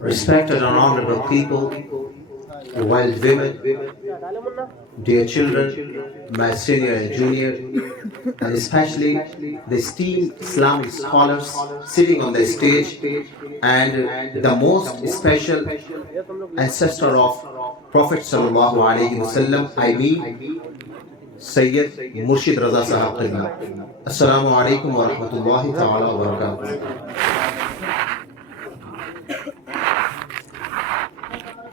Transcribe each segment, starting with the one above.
Respected and honorable people, wild women, dear children, my senior and junior, and especially the esteemed Islamic scholars sitting on the stage, and the most special ancestor of Prophet Sallallahu Alaihi Wasallam, I mean Sayyid Murshid Raza Sahab Qibla. Assalamu alaikum wa rahmatullahi ta'ala wa barakatuh.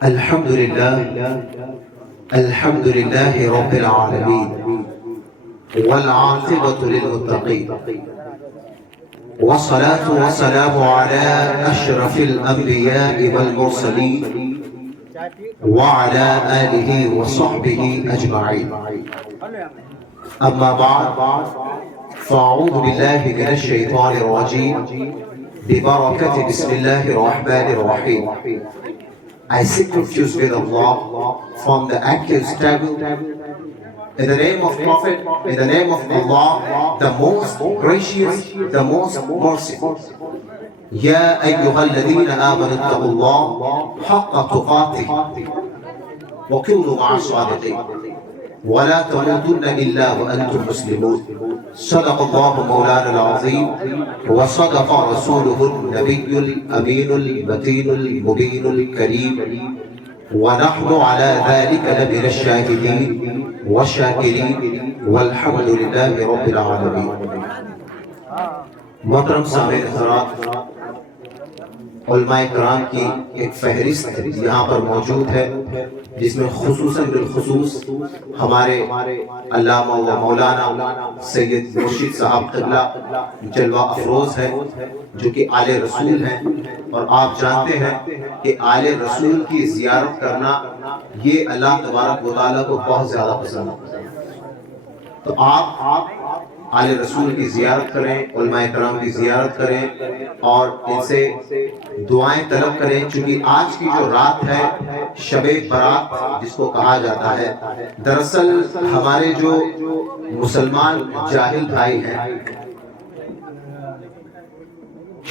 الحمد لله رب العالمين والعاقبة للمتقين والصلاة والسلام على أشرف الأنبياء والمرسلين وعلى آله وصحبه أجمعين. أما بعد فأعوذ بالله من الشيطان الرجيم ببركة بسم الله الرحمن الرحيم. I seek refuge with Allah from the accused devil. In the name of Prophet, in the name of Allah, the most gracious, the most merciful. يا أيها الذين آمنوا اتقوا الله حق تقاته وكونوا مع الصادقين ولا تموتن إلا وأنتم مسلمون. صدق الله مولانا العظيم وصدق رسوله النبي الأمين المتين المبين الكريم ونحن على ذلك لمن الشاهدين والشاكرين والحمد لله رب العالمين. محترم سامعین حضرات، علماء کرام کی ایک فہرست یہاں پر موجود ہے جس میں خصوصاً بالخصوص ہمارے علامہ و مولانا سید مرشد صاحب قبلہ جلوہ افروز ہے جو کہ آل رسول ہیں، اور آپ جانتے ہیں کہ آل رسول کی زیارت کرنا یہ اللہ تبارک و تعالیٰ کو بہت زیادہ پسند ہے. تو آپ آل رسول کی زیارت کریں، علماء کرام کی زیارت کریں اور ان سے دعائیں طلب کریں، چونکہ آج کی جو رات ہے شب برات جس کو کہا جاتا ہے، دراصل ہمارے جو مسلمان جاہل بھائی ہیں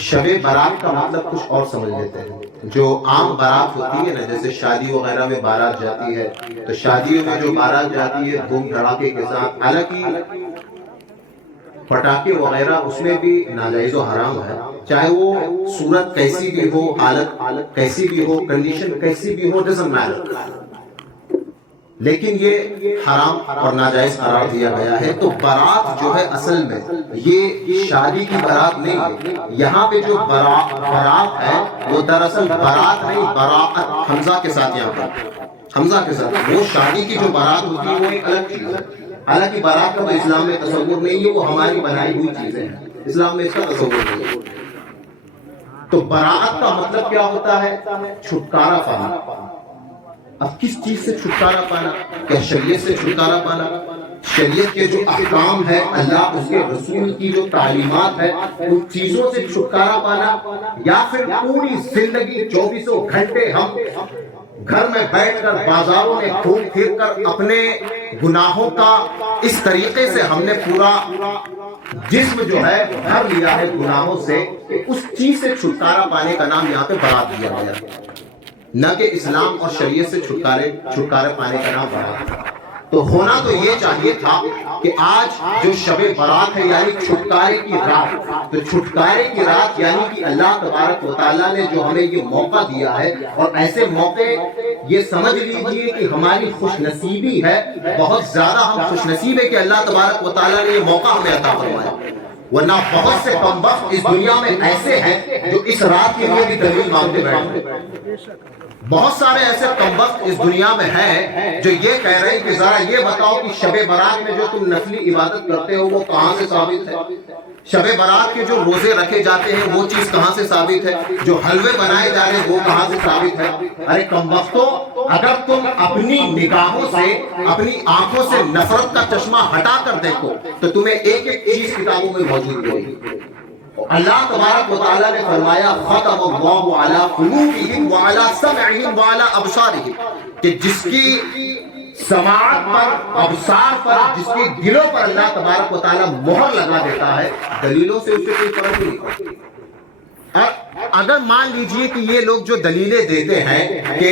شب برات کا مطلب کچھ اور سمجھ لیتے ہیں. جو عام بارات ہوتی ہے نا، جیسے شادی وغیرہ میں بارات جاتی ہے، تو شادیوں میں جو بارات جاتی ہے دھوم دھڑاکے کے ساتھ، حالانکہ پٹاخے وغیرہ اس میں بھی ناجائز و حرام ہے، چاہے وہ صورت کیسی بھی ہو، حالت کیسی بھی ہو، کنڈیشن کیسی بھی ہو، ڈزنٹ میٹر، لیکن یہ حرام اور ناجائز قرار دیا گیا ہے. تو بارات جو ہے اصل میں یہ شادی کی بارات نہیں ہے. یہاں پہ جو بارات ہے وہ دراصل بارات نہیں، براعت حمزہ کے ساتھ، یہاں پر حمزہ کے ساتھ. وہ شادی کی جو بارات ہوتی ہے وہ ایک الگ چیز ہے. حالانکہ بارات کا تو اسلام میں تصور نہیں ہے، وہ ہماری بنائی ہوئی چیزیں ہیں، اسلام میں اس کا تصور نہیں ہے. تو براعت کا مطلب کیا ہوتا ہے؟ چھٹکارا پانا. اب کس چیز سے چھٹکارا پانا؟ کیا شریعت سے چھٹکارا پانا؟ شریعت کے جو احکام ہے، اللہ اس کے رسول کی جو تعلیمات ہے، ان چیزوں سے چھٹکارا پانا، یا پھر پوری زندگی 24 گھنٹے ہم گھر میں بیٹھ کر بازاروں میں گھوم پھر کر اپنے گناہوں کا اس طریقے سے ہم نے پورا جسم جو ہے بھر لیا ہے گناہوں سے کہ اس چیز سے چھٹکارا پانے کا نام یہاں پہ برات دیا گیا، نہ کہ اسلام اور شریعت سے چھٹکارے پانے کا نام برات. تو ہونا تو یہ چاہیے تھا کہ آج جو شب برات ہے یعنی چھٹکارے کی رات، تو چھٹکارے کی رات یعنی کہ اللہ تبارک و تعالیٰ نے جو ہمیں یہ موقع دیا ہے، اور ایسے موقع یہ سمجھ لیجئے کہ ہماری خوش نصیبی ہے، بہت زیادہ ہم خوش نصیب ہے کہ اللہ تبارک و تعالیٰ نے یہ موقع ہمیں عطا فرمایا. ورنہ بہت سے کم وقت اس دنیا میں ایسے ہیں جو اس رات کے لیے بھی دلیل مانگتے بیٹھے. بہت سارے ایسے کم وقت اس دنیا میں ہیں جو یہ کہہ رہے ہیں کہ ذرا یہ بتاؤ کہ شب برات میں جو تم نفلی عبادت کرتے ہو وہ کہاں سے ثابت ہے؟ شب برات کے جو روزے رکھے جاتے ہیں وہ چیز کہاں سے ثابت ہے؟ جو حلوے بنائے جا رہے ہیں وہ کہاں سے ثابت ہے؟ ارے کم وقتوں، اگر تم اپنی نگاہوں سے، اپنی آنکھوں سے نفرت کا چشمہ ہٹا کر دیکھو تو تمہیں ایک ایک چیز کتابوں میں موجود ملے گی. اللہ تبارک و تعالیٰ نے فرمایا ختم اللہ علی قلوبہم وعلی سمعہم وعلی ابصارہم، کہ جس کی سماعت پر، ابصار پر، جس کی دلوں پر اللہ تبارک و تعالیٰ مہر لگا دیتا ہے، دلیلوں سے اسے کوئی فرق نہیں. اگر مان لیجئے کہ یہ لوگ جو دلیلیں دیتے ہیں کہ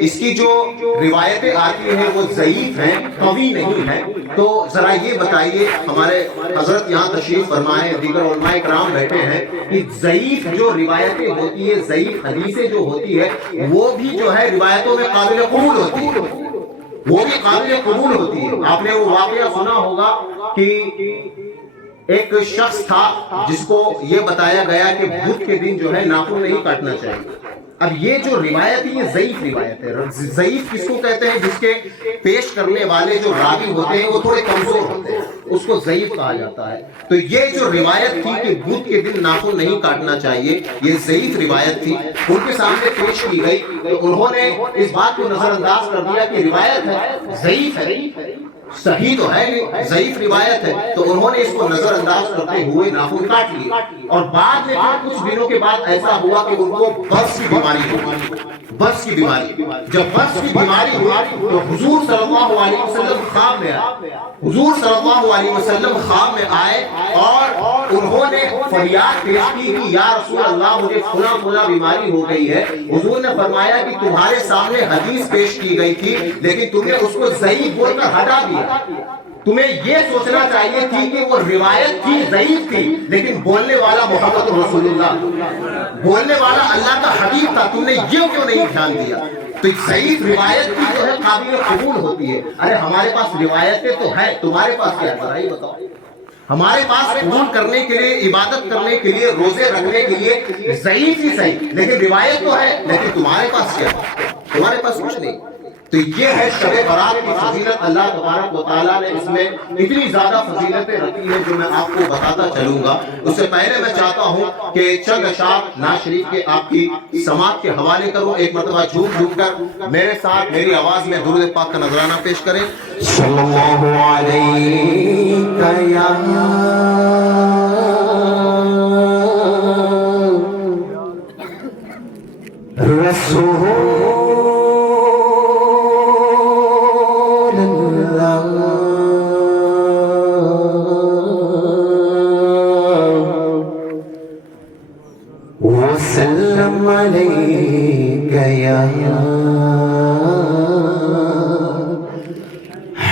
اس کی جو روایتیں آتی ہیں وہ ضعیف ہیں، قوی نہیں ہیں، تو ذرا یہ بتائیے، ہمارے حضرت یہاں تشریف فرمائے، دیگر علماء کرام بیٹھے ہیں، کہ ضعیف جو روایتیں ہوتی ہے، ضعیف حدیثیں جو ہوتی ہے، وہ بھی جو ہے روایتوں میں قابل قبول ہوتی ہے، وہ بھی قابل قبول ہوتی ہے۔ آپ نے وہ واقعہ سنا ہوگا کہ ایک شخص تھا جس کو یہ بتایا گیا کہ بدھ کے دن جو ہے ناخن نہیں کاٹنا چاہیے۔ اب یہ جو روایت ہے یہ ضعیف روایت ہے۔ ضعیف کس کو کہتے ہیں؟ جس کے پیش کرنے والے جو راوی ہوتے ہیں وہ تھوڑے کمزور ہوتے ہیں، اس کو ضعیف کہا جاتا ہے۔ تو یہ جو روایت تھی کہ بدھ کے دن ناخن نہیں کاٹنا چاہیے، یہ ضعیف روایت تھی، ان کے سامنے پیش کی گئی تو انہوں نے اس بات کو نظر انداز کر دیا کہ روایت ہے، ضعیف ہے، صحیح تو ہے نہیں، ضعیف روایت ہے، تو انہوں نے اس کو نظر انداز کرتے ہوئے ناخن کاٹ لیے۔ اور بعد میں کچھ دنوں کے بعد ایسا ہوا کہ ان کو برس کی بیماری ہوئی، برس کی بیماری۔ جب برس کی بیماری ہوئی تو حضور صلی اللہ علیہ وسلم خواب میں آئے، حضور صلی اللہ علیہ وسلم خواب میں آئے اور انہوں نے فریاد پیش کی کہ یا رسول اللہ مجھے فلاں فلاں بیماری ہو گئی ہے۔ حضور نے فرمایا کہ تمہارے سامنے حدیث پیش کی گئی تھی لیکن تم نے اس کو ضعیف بول کر ہٹا دیا۔ تمہیں یہ سوچنا چاہیے تھی کہ وہ روایت تھی، ضعیف تھی، لیکن بولنے والا محمد رسول اللہ، بولنے والا اللہ کا حبیب تھا، تم نے یہ کیوں نہیں دھیان دیا؟ تو ضعیف روایت کی جو ہے قابل قبول ہوتی ہے۔ ارے ہمارے پاس روایتیں تو ہے، تمہارے پاس کیا ہے ذرا یہ بتاؤ۔ ہمارے پاس قبول کرنے کے لیے، عبادت کرنے کے لیے، روزے رکھنے کے لیے ضعیف ہی صحیح، لیکن روایت تو ہے، لیکن تمہارے پاس کیا ہے؟ تمہارے پاس کچھ نہیں۔ تو یہ ہے شب برات کی فضیلت۔ اللہ تبارک و تعالیٰ نے اس میں اتنی زیادہ فضیلتیں رکھی ہیں جو میں آپ کو بتاتا چلوں گا۔ اس سے پہلے میں چاہتا ہوں کہ چند اشعار نعت شریف کے آپ کی سماعت کے حوالے کروں۔ ایک مرتبہ جھوم جھوم کر میرے ساتھ میری آواز میں درود پاک کا نذرانہ پیش کریں۔ صلی اللہ علیہ یا رسول وسلم علیک یا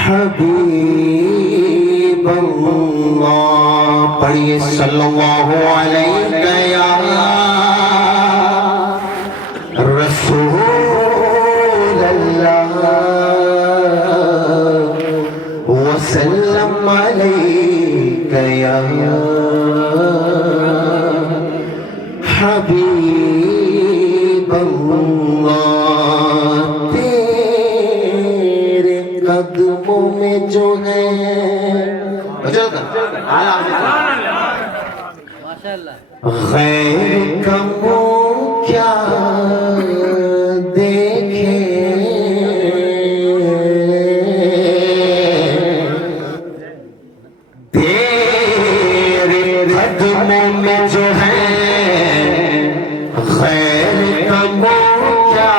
حبیب اللہ۔ پڑھیے صلی اللہ علیک یا رسول اللہ وسلم علیک یا حبیب اللہ۔ تیرے قدموں میں جو ہے غیر کا منہ کیا دیکھے، تیرے قدموں میں جو ہے غیر کا منہ کیا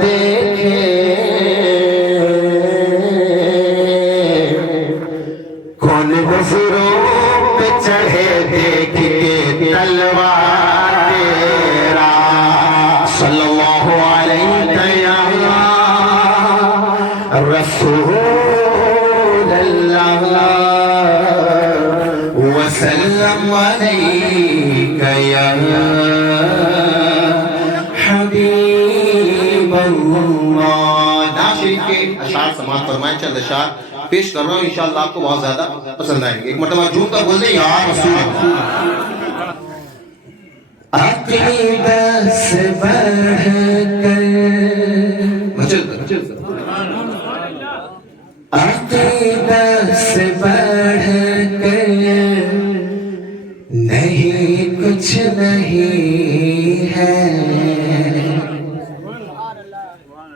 دیکھے، کون نظروں پہ چڑھے دیکھ کے تلوار تیرا۔ صلی اللہ علیہ یا رسول اللہ وسلم علیک یا حبیب اللہ۔ نعت شریف کے اشعار سماعت فرمائیں، چند اشعار پیش کر رہا ہوں، انشاءاللہ آپ کو بہت زیادہ پسند آئیں گے۔ ایک مرتبہ جھوم کر بول دیں یا رسول اللہ۔ عقیدت سے بڑھ کر، عقیدت سے بڑھ کر نہیں کچھ نہیں ہے،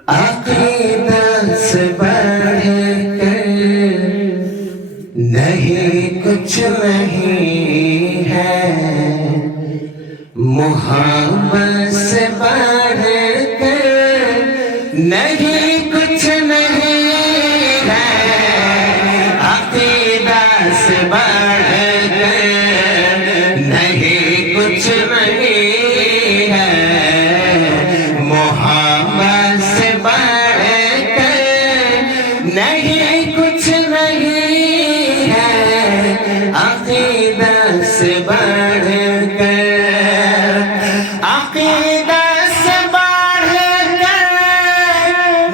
عقیدت سے بڑھ کر نہیں کچھ نہیں ہے، محبت سے بڑھ کر نہیں کچھ نہیں ہے، عقیدت سے بڑھ کر نہیں کچھ نہیں عقیدہ سے بڑھ کر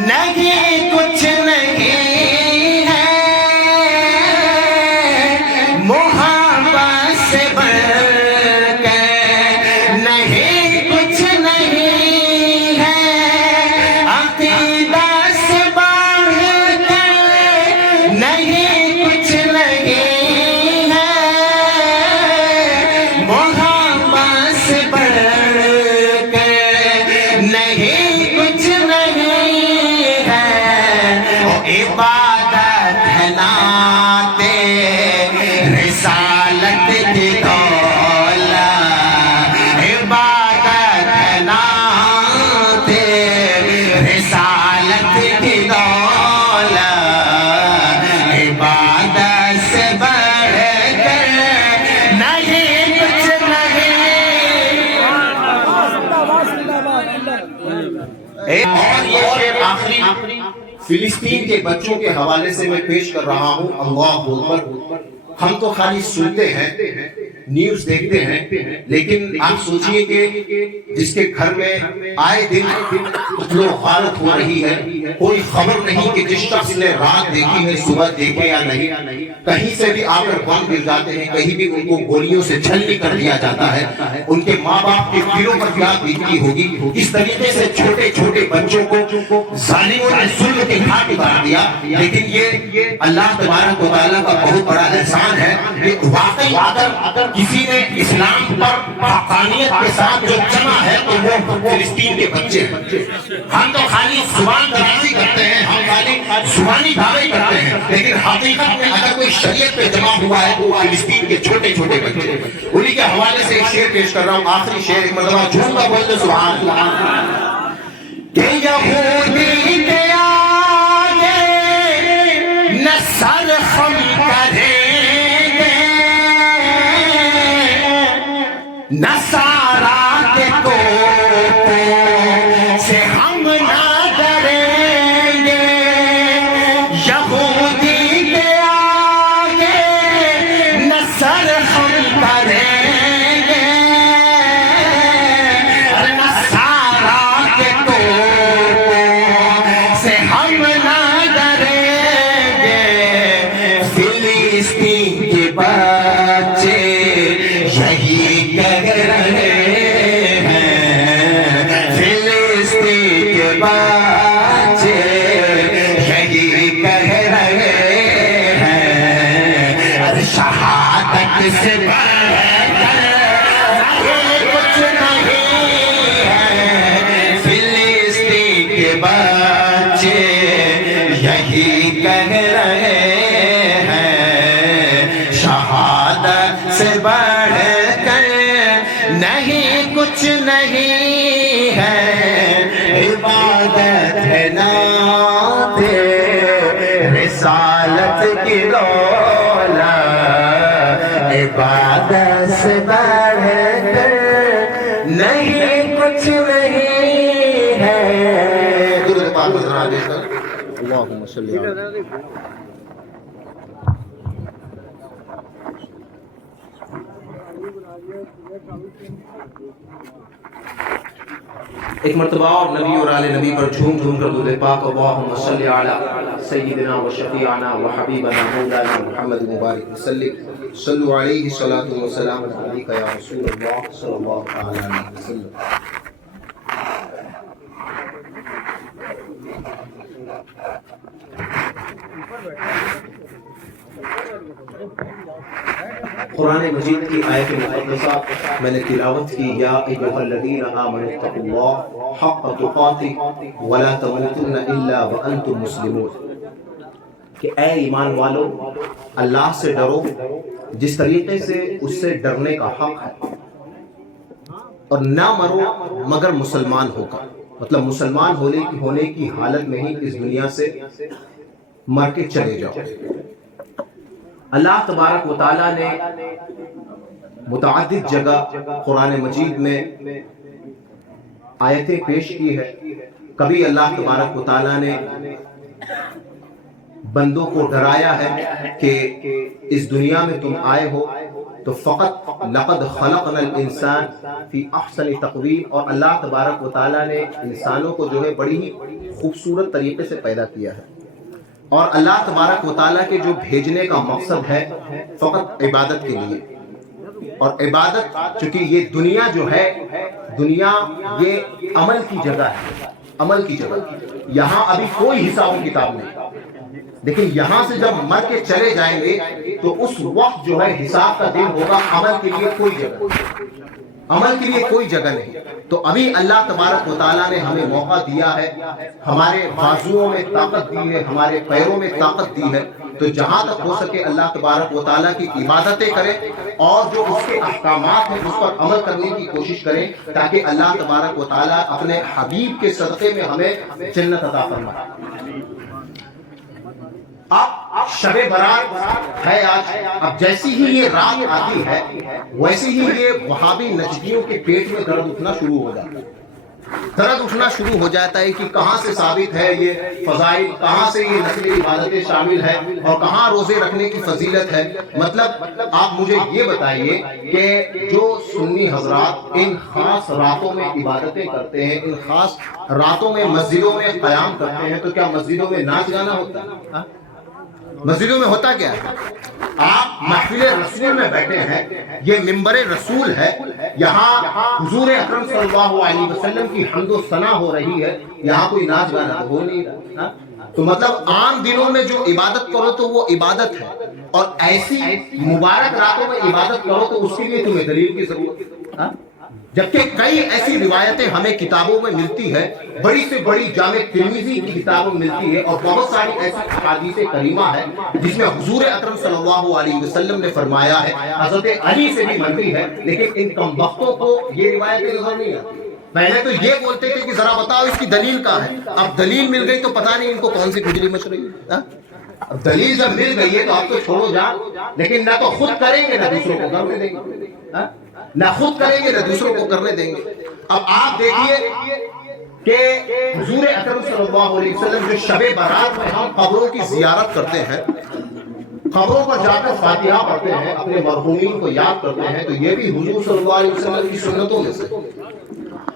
نہیں کچھ نہیں ہے، محبت سے بڑھ کر نہیں کچھ نہیں ہے، عقیدہ سے بڑھ کر نہیں کچھ نہیں ہے، محبت سے بڑھ کر نہیں کچھ نہیں ہے، عبادت ہے نعت رسالت کی دولت، عبادت ہے نعت رسالت کی دولت، عبادت سے بڑھ کر نہیں کچھ نہیں۔ اور یہ شعر آخری فلسطین کے بچوں کے حوالے سے میں پیش کر رہا ہوں۔ اللہ اکبر۔ ہم تو خالی سنتے ہیں، نیوز دیکھتے ہیں، لیکن آپ سوچئے کہ جس کے گھر میں آئے دن قتل و غارت ہو رہی ہے، کوئی خبر نہیں کہ جس شخص نے رات دیکھی ہے صبح دیکھے یا نہیں، کہیں سے بھی آ کر بم گر جاتے ہیں، کہیں بھی ان کو گولیوں سے چھلنی کر دیا جاتا ہے، ان کے ماں باپ کے دلوں پر کیا بیتتی ہوگی۔ اس طریقے سے چھوٹے چھوٹے بچوں کو ظالموں نے ظلم کے گھاٹ اتار دیا، لیکن یہ اللہ تبارک و تعالیٰ کا بہت بڑا احسان ہے کہ واقعی اگر کسی نے اسلام پر حقانیت کے ساتھ جو چنا ہے تو وہ فلسطین کے بچے ہیں۔ ہم تو خالی زبان درازی کرتے ہیں، ہم خالی زبانی دعوے کرتے ہیں، لیکن حقیقت میں اگر کوئی شریعت پہ جمع ہوا ہے تو وہ فلسطین کے چھوٹے چھوٹے بچے، انہی کے حوالے سے ایک شعر پیش کر رہا ہوں، آخری شعر، ایک مرتبہ جھوم کا بولتے سبحان اللہ۔ کہ یہودی کے آگے نہ سر خم کریں گے، نصارا کے توپوں سے ہم نہ ڈریں گے، یہودی کے آگے نہ سر خم کریں گے، نصارا کے توپوں سے ہم نہ ڈریں گے، فلسطین کے بچے یہی کہہ رہے ہیں، فلسطین کے بچے یہی کہہ رہے ہیں، شہادت سے بڑھ کر کچھ نہیں ہے، فلسطین کے بچے یہی کہہ رہے ہیں، شہادت سے بڑھ کر نہیں کچھ نہیں ہے، عبادت ہے نعت رسالت کی دولت، عبادت سے بڑھ کر نہیں کچھ نہیں ہے۔ درود پاک ذرا دے کر اللہم صلی علی۔ ایک مرتبہ اور نبی اور آل نبی پر جھوم جھوم کر درود پاک اللہم صلی علی سیدنا و شفیعنا و حبیبنا مولانا محمد مبارک وسلم، صلو علیہ الصلاۃ والسلام علیک یا رسول اللہ صلی اللہ علیہ وسلم۔ قرآن مجید کی آیت مقدسہ میں نے تلاوت کی، یا ایھا الذین آمنوا اتقوا اللہ حق تقاتہ ولا تموتن الا وانتم مسلمون، کہ اے ایمان والو اللہ سے ڈرو جس طریقے سے اس سے ڈرنے کا حق ہے، اور نہ مرو مگر مسلمان ہو کر، مطلب مسلمان ہونے کی حالت میں ہی اس دنیا سے مر کے چلے جاؤ۔ اللہ تبارک و تعالیٰ نے متعدد جگہ قرآن مجید میں آیتیں پیش کی ہے۔ کبھی اللہ تبارک و تعالیٰ نے بندوں کو ڈرایا ہے کہ اس دنیا میں تم آئے ہو تو فقط لقد خلقنا الانسان فی احسن تقویم، اور اللہ تبارک و تعالیٰ نے انسانوں کو جو ہے بڑی ہی خوبصورت طریقے سے پیدا کیا ہے. اور اللہ تبارک و تعالیٰ کے جو بھیجنے کا مقصد ہے فقط عبادت کے لیے. اور عبادت چونکہ یہ دنیا جو ہے، دنیا یہ عمل کی جگہ ہے، عمل کی جگہ. یہاں ابھی کوئی حساب و کتاب نہیں، لیکن یہاں سے جب مر کے چلے جائیں گے تو اس وقت جو ہے حساب کا دن ہوگا. عمل کے لیے کوئی جگہ، عمل کے لیے کوئی جگہ نہیں. تو ابھی اللہ تبارک و تعالیٰ نے ہمیں موقع دیا ہے، ہمارے بازوؤں میں طاقت دی ہے، ہمارے پیروں میں طاقت دی ہے. تو جہاں تک ہو سکے اللہ تبارک و تعالیٰ کی عبادتیں کریں اور جو اس کے احکامات ہیں اس پر عمل کرنے کی کوشش کریں، تاکہ اللہ تبارک و تعالیٰ اپنے حبیب کے صدقے میں ہمیں جنت عطا فرمائے. اب شب برات ہے آج. اب جیسی ہی یہ رات آتی ہے ویسی ہی یہ وہابی نجدیوں کے پیٹ میں درد اٹھنا شروع ہو جاتا ہے. درد اٹھنا شروع ہو جاتا ہے کہ کہاں سے ثابت ہے یہ فضائل، کہاں سے یہ نفلی عبادتیں شامل ہے، اور کہاں روزے رکھنے کی فضیلت ہے. مطلب آپ مجھے یہ بتائیے کہ جو سنی حضرات ان خاص راتوں میں عبادتیں کرتے ہیں، ان خاص راتوں میں مسجدوں میں قیام کرتے ہیں، تو کیا مسجدوں میں ناچ گانا ہوتا ہے؟ مسجدوں میں ہوتا کیا ہے؟ آپ محفل رسول میں بیٹھے ہیں، یہ ممبر رسول ہے، یہاں حضور اکرم صلی اللہ علیہ وسلم کی حمد و ثنا ہو رہی ہے، یہاں کوئی ناچ گانا ہو نہیں رہا. تو مطلب عام دنوں میں جو عبادت کرو تو وہ عبادت ہے، اور ایسی مبارک راتوں میں عبادت کرو تو اس کے لیے تمہیں دلیل کی ضرورت ہے. جبکہ کئی ایسی روایتیں ہمیں کتابوں میں ملتی ہے، بڑی سے بڑی جامع ترمذی کی کتابوں میں ملتی ہے، اور بہت ساری ایسی احادیث کریمہ ہے جس میں حضور اکرم صلی اللہ علیہ وسلم نے فرمایا ہے. حضرت علی سے بھی ملتی ہے، لیکن ان کم بختوں کو یہ روایتیں نظر نہیں آتی. پہلے تو یہ بولتے تھے کہ ذرا بتاؤ اس کی دلیل کہاں ہے. اب دلیل مل گئی تو پتہ نہیں ان کو کون سی کھجلی مچ رہی ہے. اب دلیل جب مل گئی ہے تو آپ تو چھوڑو جان، لیکن نہ تو خود کریں گے نہ دوسروں کو کرنے دیں گے، نہ خود کریں گے نہ دوسروں کو کرنے دیں گے. اب آپ دیکھیے کہ حضور اکرم صلی اللہ علیہ وسلم جو شب برات میں ہم قبروں کی زیارت کرتے ہیں، قبروں پر جا کر فاتحہ پڑھتے ہیں، اپنے مرحومین کو یاد کرتے ہیں، تو یہ بھی حضور صلی اللہ علیہ وسلم کی سنتوں میں سے.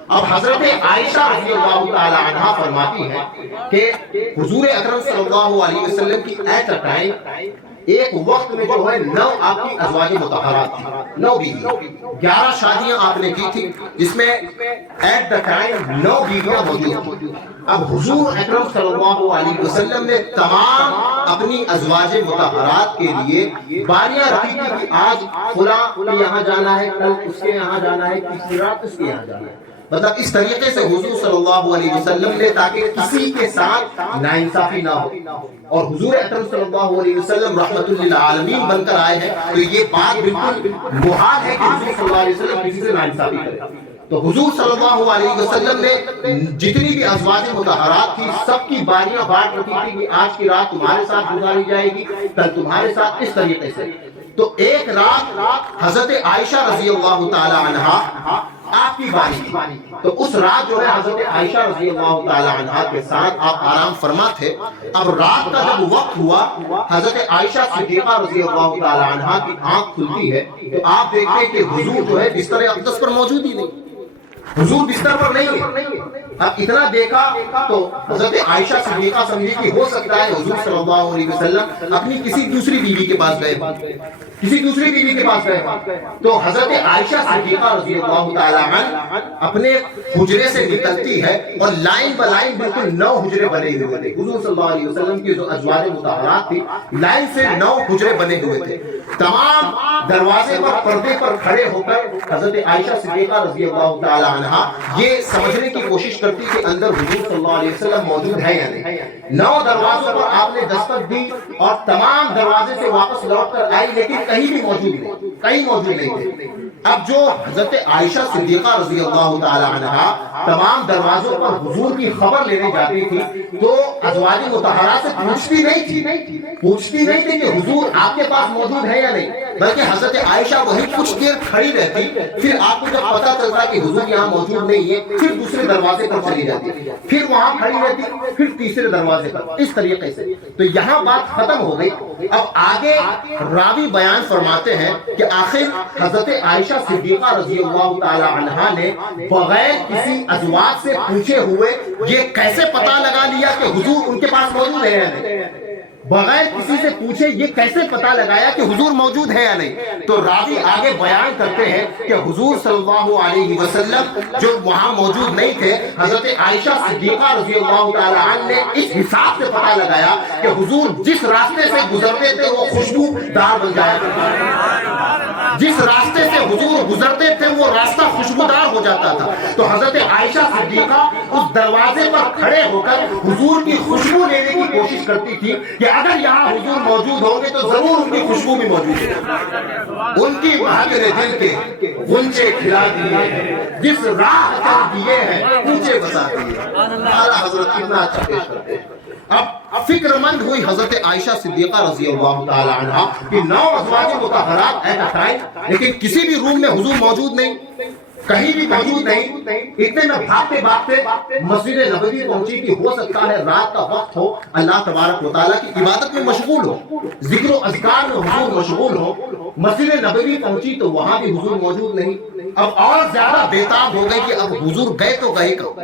اب حضرت عائشہ رضی اللہ تعالی عنہا فرماتی ہیں کہ حضور اکرم صلی اللہ علیہ وسلم کی ایٹ اے ٹائم ایک وقت میں جو ہے 9 آپ کی ازواج مطہرات تھی، 9 بیوی، 11 شادیاں آپ نے کی تھی، جس میں ایٹ دا ٹائم 9 بیویاں موجود تھیں. اب حضور اکرم صلی اللہ علیہ وسلم نے تمام اپنی ازواج مطہرات کے لیے باریاں رکھی تھی کہ آج فلاں کے یہاں جانا ہے، کل اس کے یہاں جانا ہے، تیسری رات اس کے یہاں جانا ہے. مطلب اس طریقے سے حضور صلی اللہ علیہ وسلم نے تاکہ کسی کے ساتھ ناانصافی نہ ہو، اور حضور اکرم صلی اللہ علیہ وسلم رحمت للعالمین بن کر آئے ہیں، تو یہ بات بالکل محال ہے کہ حضور صلی اللہ علیہ وسلم کسی سے ناانصافی کرے. تو حضور صلی اللہ علیہ وسلم نے جتنی بھی ازواج مطہرات تھی سب کی باریاں بانٹ رکھی تھی کہ آج کی رات تمہارے ساتھ گزاری جائے گی، کل تمہارے ساتھ، اس طریقے سے. تو ایک رات حضرت عائشہ رضی اللہ تعالی عنہا آپ کی باری تھی، تو اس رات جو ہے حضرت عائشہ رضی اللہ تعالی عنہا کے ساتھ آپ آرام فرما تھے. اب رات کا جب وقت ہوا، حضرت عائشہ صدیقہ رضی اللہ تعالی عنہا کی آنکھ کھلتی ہے، تو آپ دیکھتے کہ حضور جو ہے بستر اقدس پر موجود ہی نہیں، حضور بستر پر نہیں ہے. اب اتنا دیکھا تو حضرت عائشہ صدیقہ سمجھی کہ ہو سکتا ہے حضور صلی اللہ علیہ وسلم اپنی کسی دوسری بیوی کے پاس گئے، کسی دوسری بیوی کے پاس گئے. تو حضرت عائشہ صدیقہ رضی اللہ تعالی عنہ اپنے حجرے سے نکلتی ہے، اور لائن بہ لائن بالکل 9 حجرے بنے ہوئے تھے. حضور صلی اللہ علیہ وسلم کی جو ازواج مطہرات تھی لائن سے 9 حجرے بنے ہوئے تھے. تمام دروازے پر پردے پر کھڑے ہو کر حضرت عائشہ صدیقہ رضی اللہ تعالی عنہا یہ سمجھنے کی کوشش کرتی کہ اندر حضور صلی اللہ علیہ وسلم موجود ہے یا نہیں. 9 دروازوں پر آپ نے دستک دی اور تمام دروازے سے واپس لوٹ کر آئی، لیکن کہیں بھی موجود نہیں، کہیں موجود نہیں تھے. اب جو حضرت عائشہ صدیقہ رضی اللہ تعالی عنہا تمام دروازوں پر حضور کی خبر لینے جاتی تھی تو ازواج مطہرات سے پوچھتی نہیں تھی کہ حضور آپ کے پاس موجود ہے یا نہیں، بلکہ حضرت عائشہ وہی کچھ دیر کھڑی رہتی، پھر آپ کو جب پتہ چلتا کہ حضور یہاں موجود نہیں ہے پھر دوسرے دروازے پر چلی جاتی، پھر وہاں کھڑی رہتی، پھر تیسرے دروازے پر، اس طریقے سے۔ تو یہاں بات ختم ہو گئی۔ اب آگے راوی بیان فرماتے ہیں کہ آخر حضرت عائشہ صدیقہ رضی اللہ تعالی عنہا نے بغیر کسی ازواج سے پوچھے ہوئے یہ کیسے پتہ لگا لیا کہ حضور ان کے پاس موجود ہے یا نہیں، بغیر کسی سے پوچھے یہ کیسے پتہ لگایا کہ حضور موجود ہے یا نہیں؟ تو راوی آگے بیان کرتے ہیں کہ حضور صلی اللہ علیہ وسلم جو وہاں موجود نہیں تھے، حضرت عائشہ صدیقہ رضی اللہ تعالی عنہ نے اس حساب سے پتہ لگایا کہ حضور جس راستے سے گزرتے تھے وہ خوشبو دار بن جایا کرتا تھا، جس راستے سے حضور گزرتے تھے وہ راستہ خوشبودار ہو جاتا تھا۔ تو حضرت عائشہ صدیقہ اس دروازے پر کھڑے ہو کر حضور کی خوشبو لینے کی کوشش کرتی تھی کہ اگر یہاں حضور موجود ہوں گے تو ضرور ان کی خوشبو بھی موجود ہے۔ ان کی مہک نے دل کے غنچے کھلا دیے ہیں، جس راہ چل دیے ہیں اونچے بسا دیے۔ اعلیٰ حضرت کتنا اچھا پیش کرتے ہیں۔ اب فکر مند ہوئی حضرت عائشہ صدیقہ رضی اللہ تعالی عنہا کہ 9 ازواج مطہرات ایٹ اے ٹائم، لیکن کسی بھی روم میں حضور موجود نہیں، کہیں بھی موجود نہیں۔ اتنے میں بھاگتے بھاگتے مسجد نبوی پہنچی کہ ہو سکتا ہے رات کا وقت ہو، اللہ تبارک و تعالیٰ کی عبادت میں مشغول ہو، ذکر و اذکار میں حضور مشغول ہو۔ مسجد نبوی پہنچی تو وہاں بھی حضور موجود نہیں۔ اب اور زیادہ بےتاب ہو گئی کہ اب حضور گئے تو گئے کب؟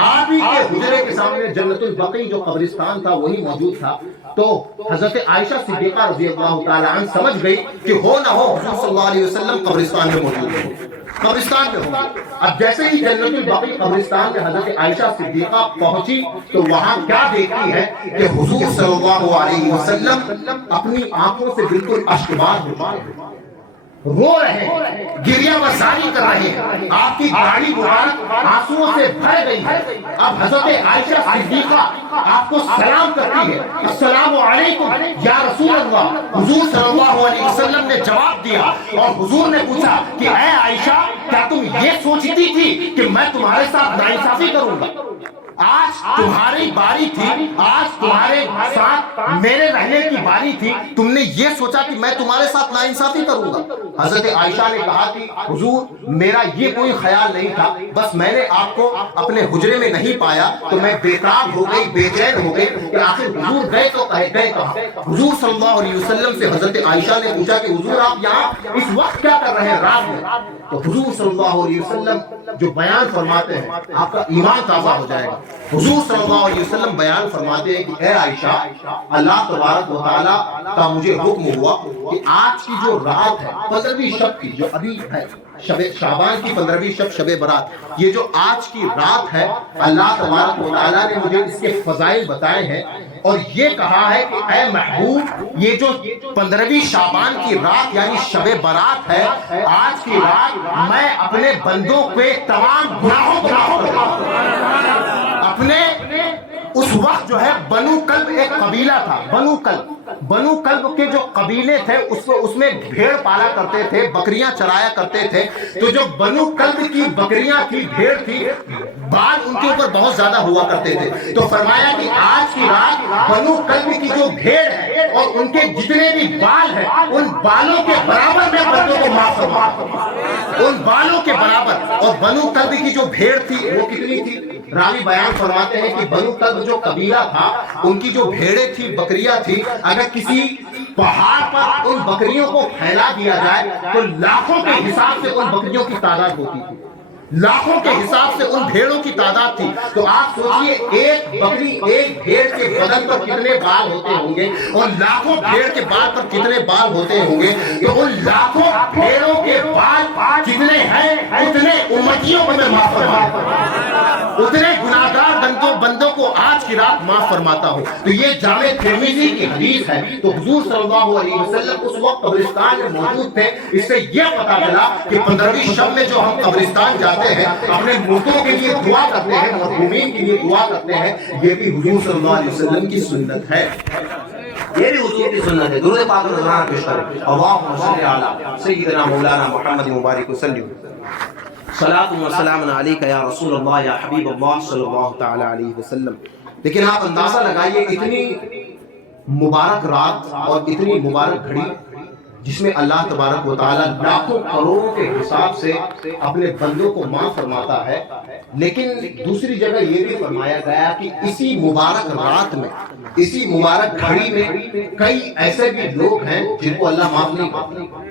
آپ ہی کے حجرے کے سامنے جنت البقیع جو قبرستان تھا وہی موجود تھا۔ تو حضرت عائشہ صدیقہ رضی اللہ تعالی عنہ سمجھ گئی کہ ہو نہ ہو حضور صلی اللہ علیہ وسلم قبرستان میں موجود ہیں، قبرستان میں ہوں۔ اب جیسے ہی جنت البقیع قبرستان میں حضرت عائشہ صدیقہ پہنچی تو وہاں کیا دیکھتی ہے کہ حضور صلی اللہ علیہ وسلم اپنی آنکھوں سے بالکل اشکبار ہو چکے ہیں، رو رہے ہیں، گریہ وزاری کر رہے ہیں، آپ کی داڑھی مبارک آنسوؤں سے بھر گئی ہے۔ اب حضرت عائشہ صدیقہ آپ کو سلام کرتی ہے، السلام علیکم یا رسول اللہ۔ حضور صلی اللہ علیہ وسلم نے جواب دیا اور حضور نے پوچھا کہ اے عائشہ کیا تم یہ سوچتی تھی کہ میں تمہارے ساتھ ناانصافی کروں گا؟ آج تمہاری باری تھی، آج تمہارے ساتھ میرے رہنے کی باری تھی، تم نے یہ سوچا کہ میں تمہارے ساتھ ناانصافی کروں گا؟ حضرت عائشہ نے کہا کہ حضور میرا یہ کوئی خیال نہیں تھا، بس میں نے آپ کو اپنے حجرے میں نہیں پایا تو میں بےتاب ہو گئی، بے چین ہو گئی کہ آخر حضور گئے تو گئے کہاں؟ حضور صلی اللہ علیہ وسلم سے حضرت عائشہ نے پوچھا کہ حضور آپ یہاں اس وقت کیا کر رہے ہیں رات میں؟ تو حضور صلی اللہ علیہ وسلم جو بیان فرماتے ہیں آپ کا ایمان تازہ ہو جائے گا۔ حضور صلی اللہ علیہ وسلم بیان فرماتے ہیں کہ اے عائشہ اللہ تبارک و تعالیٰ کا مجھے حکم ہوا کہ آج کی جو رات ہے 15ویں شب کی، جو ابھی ہے شب شعبان کی 15ویں شب شب برات، یہ جو آج کی رات ہے اللہ تبارک و تعالیٰ نے مجھے اس کے فضائل بتائے ہیں اور یہ کہا ہے کہ اے محبوب یہ جو 15ویں شعبان کی رات یعنی شب برات ہے، آج کی رات میں اپنے بندوں کے تمام گناہوں کو معاف کر دوں۔ اپنے اس وقت جو ہے بنو کلب ایک قبیلہ تھا، بنو کلب کے جو قبیلے تھے اس میں بھیڑ پالا کرتے تھے، بکریاں چرایا کرتے تھے۔ تو جو بنو کلب کی بکریاں تھی، بھیڑ تھی، بال ان کے اوپر بہت زیادہ ہوا کرتے تھے۔ تو فرمایا کہ آج کی رات بنو کلب کی جو بھیڑ ہے اور ان کے جتنے بھی بال ہیں ان بالوں کے برابر میں بندوں کو معاف فرما، ان بالوں کے برابر۔ اور بنو کلب کی جو بھیڑ تھی وہ کتنی تھی؟ راوی بیان فرماتے ہیں کہ بنو کلب جو قبیلہ تھا ان کی جو بھیڑیں تھی، بکریاں تھی، اگر کسی پہاڑ پر ان بکریوں کو پھیلا دیا جائے تو لاکھوں کے حساب سے ان بکریوں کی تعداد ہوتی تھی، لاکھوں کے حساب سے ان بھیڑوں کی تعداد تھی۔ تو آپ سوچئے ایک بکری، ایک بھیڑ کے بدن پر کتنے بال ہوتے ہوں گے اور لاکھوں بھیڑ کے بال پر کتنے بال ہوتے ہوں گے۔ تو ان لاکھوں بھیڑوں کے بال کتنے ہیں اتنے امتیوں کو میں معاف فرماتا ہوں، اتنے گناہگار بندوں کو آج کی رات معاف فرماتا ہوں۔ تو یہ جامع ترمذی کی حدیث ہے۔ تو حضور صلی اللہ علیہ وسلم اس وقت قبرستان میں موجود تھے۔ اس سے یہ پتہ چلا کہ 15ویں شب میں جو ہم قبرستان جاتے ہیں، اپنے مردوں کے لیے دعا کرتے ہیں، مرحومین کے لیے دعا کرتے ہیں، یہ بھی حضور صلی اللہ علیہ وسلم کی سنت ہے۔ یہ بھی حضور کی سنت ہے. درود پاک و نذرانہ پیش کریں. اللہم صلی علی سیدنا مولانا محمد مبارک وسلم. صلاۃ و سلام علیک یا رسول اللہ یا حبیب اللہ صلی اللہ تعالی علیہ وسلم. لیکن آپ اندازہ لگائیے اتنی مبارک رات اور اتنی مبارک گھڑی جس میں اللہ تبارک و تعالیٰ لاکھوں کروڑوں کے حساب سے اپنے بندوں کو معاف فرماتا ہے، لیکن دوسری جگہ یہ بھی فرمایا گیا کہ اسی مبارک رات میں، اسی مبارک گھڑی میں کئی ایسے بھی لوگ ہیں جن کو اللہ معاف نہیں کرتا.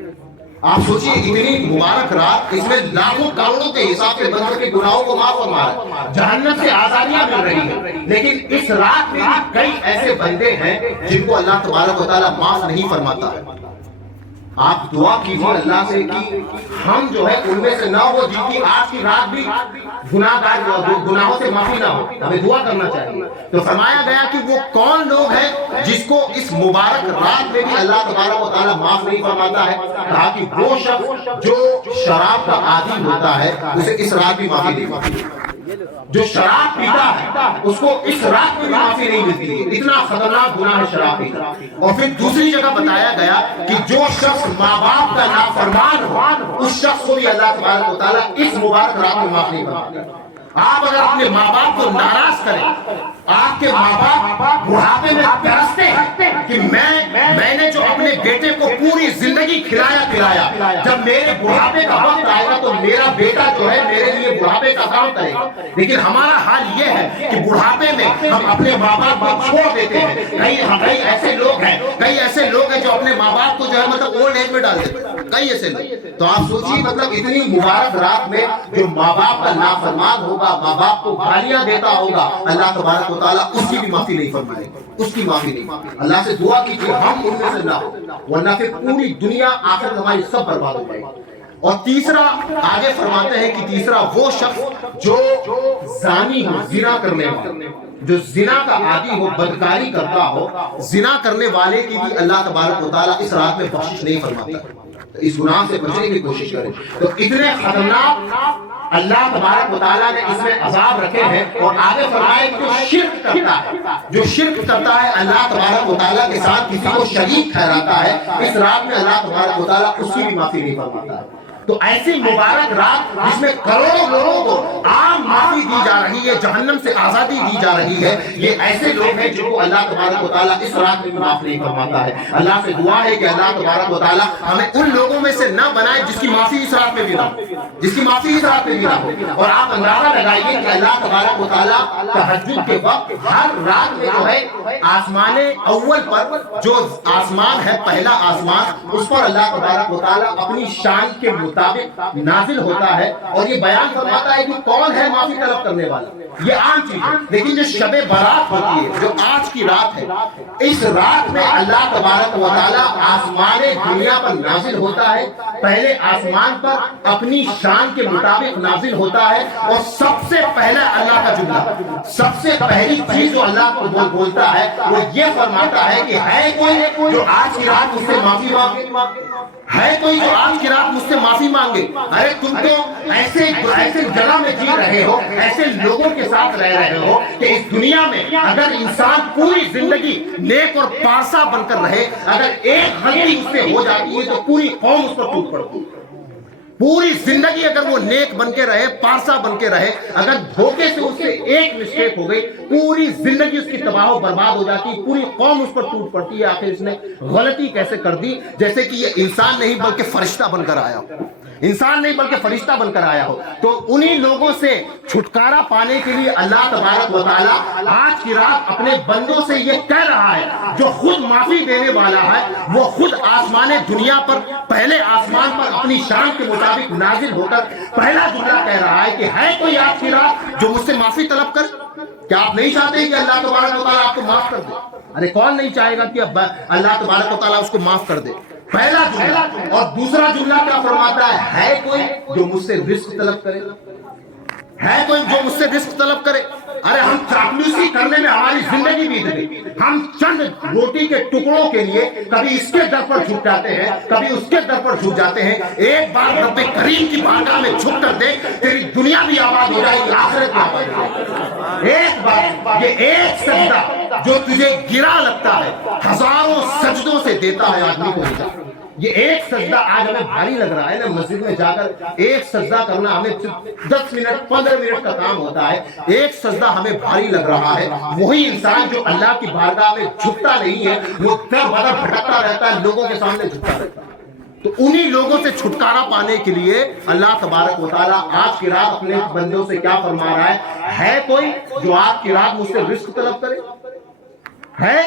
آپ سوچئے اتنی مبارک رات، اس میں لاکھوں کروڑوں کے حساب سے بندوں کے گناہوں کو معاف فرما رہا ہے، جہنم سے آزادیاں مل رہی ہیں، لیکن اس رات میں کئی ایسے بندے ہیں جن کو اللہ تبارک و تعالیٰ معاف نہیں فرماتا ہے. آپ دعا کیجیے اللہ سے کہ ہم جو ہے ان میں سے نہ ہو جن کی آج کی رات بھی گناہوں سے معافی نہ ہو. ہمیں دعا کرنا چاہیے. تو فرمایا گیا کہ وہ کون لوگ ہیں جس کو اس مبارک رات میں بھی اللہ تبارک و تعالیٰ معاف نہیں فرماتا ہے. کہا کہ وہ شخص جو شراب کا عادی ہوتا ہے اسے اس رات بھی معافی نہیں ملتی. جو شراب پیتا ہے اس کو اس رات میں معافی نہیں ملتی ہے. اتنا خطرناک گناہ ہے شراب پینا. اور پھر دوسری جگہ بتایا گیا کہ جو شخص ماں باپ کا نافرمان ہو اس شخص کو بھی اللہ تبارک و تعالیٰ اس مبارک رات میں معاف نہیں کرتا. آپ اگر اپنے ماں باپ کو ناراض کریں، آپ کے ماں باپ بڑھاپے میں ترستے ہیں کہ میں نے جو اپنے بیٹے کو پوری زندگی کھلایا پلایا، جب میرے بڑھاپے کا وقت آئے گا تو میرا بیٹا جو ہے میرے لیے بڑھاپے کا کام کرے گا. لیکن ہمارا حال یہ ہے کہ بڑھاپے میں ہم اپنے ماں باپ کو چھوڑ دیتے ہیں. کئی ایسے لوگ ہیں جو اپنے ماں باپ کو جو ہے مطلب اولڈ ایج میں ڈال دیتے ہیں. کئی ایسے لوگ. تو آپ سوچیے مطلب اتنی مبارک رات میں جو ماں باپ کا نافرمان ہوگا، ماں باپ کو گالیاں دیتا ہوگا، اللہ تبارک و تعالیٰ اس کی بھی معافی نہیں فرمائے گا. اس کی معافی نہیں. اللہ سے دعا کیجیے ہم ان میں سے نہ ہو، ورنہ پھر پوری دنیا آخرت ہماری سب برباد ہو جائے گی. اور تیسرا آگے فرماتے ہیں کہ تیسرا وہ شخص جو زانی ہو، زنا کرنے والا، جو زنا کا عادی ہو، بدکاری کرتا ہو، زنا کرنے والے کی بھی اللہ تبارک و تعالیٰ اس رات میں بخشش نہیں فرماتا. اس گناہ سے بچنے کی کوشش کریں. تو اتنے خطرناک اللہ تبارک و تعالیٰ نے اس میں عذاب رکھے ہیں. اور آگے فرمایا کہ جو شرک کرتا ہے اللہ تبارک و تعالیٰ کے ساتھ کسی کو شریک ٹھہراتا ہے، اس رات میں اللہ تبارک و تعالیٰ اس کی بھی معافی نہیں فرماتا ہے. تو ایسی مبارک رات جس میں کروڑوں لوگوں کو عام معافی دی جا رہی ہے، جہنم سے آزادی دی جا رہی ہے، یہ ایسے لوگ ہیں جن کو اللہ تبارک و تعالیٰ اس رات میں معاف نہیں فرماتا ہے. اللہ سے دعا ہے کہ اللہ تبارک و تعالیٰ ہمیں ان لوگوں میں سے نہ بنائے جس کی معافی اس رات میں بھی نہ ہو. اور آپ اندازہ لگائیے کہ اللہ تبارک و تعالیٰ تہجد کے وقت ہر رات میں جو ہے آسمان اول پر، جو آسمان ہے پہلا آسمان، اس پر اللہ تبارک و تعالیٰ اپنی شان کے مطابق نازل ہوتا ہے اور یہ بیان فرماتا ہے کہ کون ہے معافی طلب کرنے والا. یہ عام چیز ہے. لیکن جو شب برات ہوتی ہے، جو آج کی رات ہے، اس رات میں اللہ تبارک و تعالیٰ آسمان دنیا پر نازل ہوتا ہے. پہلے آسمان پر اپنی شان کے مطابق نازل ہوتا ہے اور سب سے پہلا اللہ کا جملہ، سب سے پہلی چیز جو اللہ کو بولتا ہے وہ یہ فرماتا ہے کہ ہے کوئی جو آج کی رات مجھ سے معافی مانگے؟ ہے کوئی جو آج کی رات مجھ سے معافی مانگے؟ ارے تم تو ایسے جگہ میں جی رہے ہو، ایسے لوگوں کے ساتھ رہ رہے ہو کہ اس دنیا میں اگر انسان پوری زندگی نیک اور پارسا بن کر رہے، اگر ایک غلطی اس سے ہو جاتی ہے تو پوری قوم اس پر ٹوٹ پڑتی ہے. پوری زندگی اگر وہ نیک بن کے رہے، پارسا بن کے رہے، اگر دھوکے سے اس سے ایک مسٹیک ہو گئی، پوری زندگی اس کی تباہ و برباد ہو جاتی ہے. پوری قوم اس پر ٹوٹ پڑتی ہے. آخر اس نے غلطی کیسے کر دی؟ جیسے کہ یہ انسان نہیں بلکہ فرشتہ بن کر آیا ہو. انسان نہیں بلکہ فرشتہ بن کر آیا ہو. تو انہی لوگوں سے چھٹکارا پانے کے لیے اللہ تبارک و تعالیٰ آج کی رات اپنے بندوں سے یہ کہہ رہا ہے، جو خود معافی دینے والا ہے، وہ خود آسمان دنیا پر پہلے آسمان پر اپنی شان کے مطابق نازل ہو کر پہلا جملہ کہہ رہا ہے کہ ہے کوئی آج کی رات جو مجھ سے معافی طلب کر. کیا آپ نہیں چاہتے کہ اللہ تبارک و تعالیٰ آپ کو معاف کر دے؟ ارے کون نہیں چاہے گا کہ اللہ تبارک و تعالیٰ اس کو معاف کر دے؟ پہلا جملہ. اور دوسرا جملہ کیا فرماتا ہے کوئی جو مجھ سے رزق طلب کرے؟ ہے کوئی جو مجھ سے رزق طلب کرے؟ ارے ہم چاپلوسی کرنے میں ہماری زندگی بیت گئی. ہم چند روٹی کے ٹکڑوں کے لیے کبھی اس کے در پر جھک جاتے ہیں، کبھی اس کے در پر جھک جاتے ہیں. ایک بار رب کریم کی بارگاہ میں جھک کر دیکھ، تیری دنیا بھی آباد ہو جائے گی، آخرت بھی آباد ہو جائے گی. ایک بار یہ ایک سجدہ جو تجھے گرا لگتا ہے ہزاروں سجدوں سے دیتا ہے آدمی کو نجات۔ یہ ایک سجدہ آج ہمیں بھاری لگ رہا ہے نا، مسجد میں جا کر ایک سجدہ کرنا ہمیں 10 منٹ 15 منٹ کا کام ہوتا ہے، ایک سجدہ ہمیں بھاری لگ رہا ہے۔ وہی انسان جو اللہ کی بارگاہ میں جھکتا نہیں ہے، وہ در بدر بھٹکتا رہتا ہے، لوگوں کے سامنے جھکتا رہتا ہے۔ تو انہی لوگوں سے چھٹکارا پانے کے لیے اللہ تبارک و تعالیٰ آج کی رات اپنے بندوں سے کیا فرما رہا ہے کوئی جو آج کی رات مجھ سے رزق طلب کرے؟ ہے؟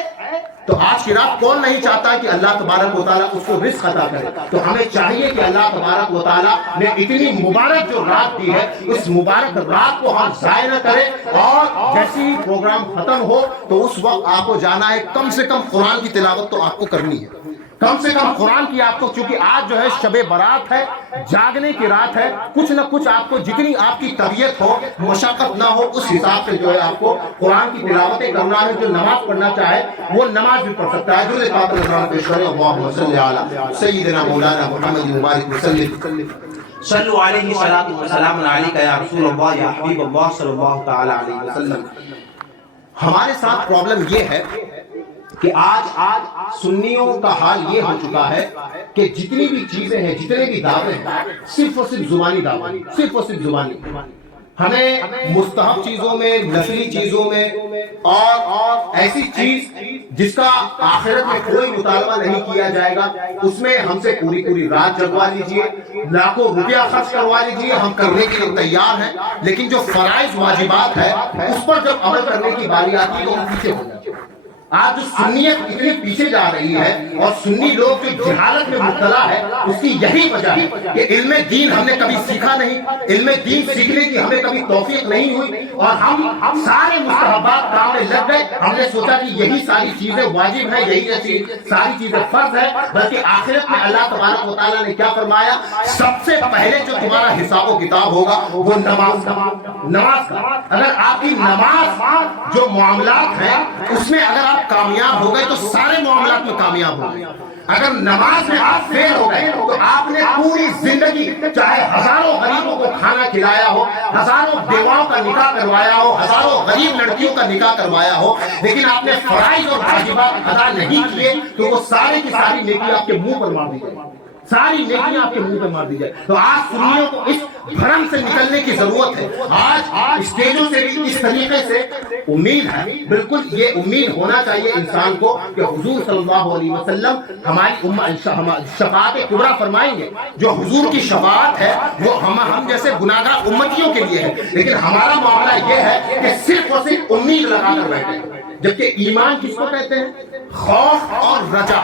تو آج کی رات کون نہیں چاہتا کہ اللہ تبارک و تعالیٰ اس کو رزق عطا کرے؟ تو ہمیں چاہیے کہ اللہ تبارک و تعالیٰ نے اتنی مبارک جو رات دی ہے، اس مبارک رات کو ہم ضائع نہ کریں، اور جیسے ہی پروگرام ختم ہو تو اس وقت آپ کو جانا ہے، کم سے کم قرآن کی تلاوت تو آپ کو کرنی ہے، کم سے کم قرآن کی آپ کو، چونکہ آج جو ہے شب برات ہے، جاگنے کی رات ہے، کچھ نہ کچھ آپ کو جتنی آپ کی طبیعت ہو، مشقت نہ ہو، اس حساب سے جو ہے آپ کو قرآن کی تلاوتیں کرنا ہے۔ جو نماز پڑھنا چاہے وہ نماز بھی پڑھ سکتا ہے۔ جو پاک نظام پیش کرے، اللہم صلی علی سیدنا مولانا محمد مبارک وسلم۔ صلو علیہ صلاۃ وسلام علیک یا رسول اللہ یا حبیب اللہ صلی اللہ تعالی علیہ وسلم۔ ہمارے ساتھ پرابلم یہ ہے کہ آج سنیوں کا حال یہ ہو چکا ہے کہ جتنی بھی چیزیں ہیں، جتنے بھی دعوے ہیں، صرف اور صرف زبانی دعوے، صرف اور صرف زبانی۔ ہمیں مستحب چیزوں میں، نفلی چیزوں میں، اور ایسی چیز جس کا آخرت میں کوئی مطالبہ نہیں کیا جائے گا، اس میں ہم سے پوری پوری رات جگوا لیجئے، لاکھوں روپیہ خرچ کروا لیجئے، ہم کرنے کے لیے تیار ہیں، لیکن جو فرائض واجبات ہے اس پر جب عمل کرنے کی باری آتی ہے تو ہم پیچھے ہو جاتے ہیں۔ آج جو سنیت اتنی پیچھے جا رہی ہے، اور سنی لوگ جو جہالت میں مبتلا ہے، اس کی یہی وجہ ہے کہ علم دین ہم نے کبھی سیکھا نہیں، علم دین سیکھنے کی ہمیں کبھی توفیق نہیں ہوئی، اور ہم سارے مستحبات کام میں لگ گئے۔ ہم نے سوچا کہ یہی ساری چیزیں واجب ہیں، یہی جیسی ساری چیزیں فرض ہے، بلکہ آخرت میں اللہ تبارک و تعالیٰ نے کیا فرمایا؟ سب سے پہلے جو تمہارا حساب و کتاب ہوگا وہ نماز کا۔ نماز کا اگر آپ کی نماز جو معاملات ہیں اس میں اگر آپ کامیاب ہو گئے تو سارے معاملات میں کامیاب ہو گئے۔ اگر نماز میں آپ فیل ہو گئے تو آپ نے پوری زندگی چاہے ہزاروں غریبوں کو کھانا کھلایا ہو، ہزاروں بیواؤں کا نکاح کروایا ہو، ہزاروں غریب لڑکیوں کا نکاح کروایا ہو، لیکن آپ نے فرائض اور واجبات ادا نہیں کیے تو وہ سارے کی ساری نیکی آپ کے منہ پر مار دی جائے، ساری نیکیاں آپ کے منہ پہ مار دی جائے۔ تو آج سنیوں کو اس بھرم سے نکلنے کی ضرورت ہے۔ آج اسٹیجوں سے بھی اس طریقے سے امید ہے، بالکل یہ امید ہونا چاہیے انسان کو کہ حضور صلی اللہ علیہ وسلم ہماری شفاعت کبریٰ فرمائیں گے۔ جو حضور کی شفاعت ہے وہ ہم جیسے گناہگار امتیوں کے لیے ہے، لیکن ہمارا معاملہ یہ ہے کہ صرف اور صرف امید لگا کر بیٹھے، جبکہ ایمان کس کو کہتے ہیں؟ خوف اور رجا۔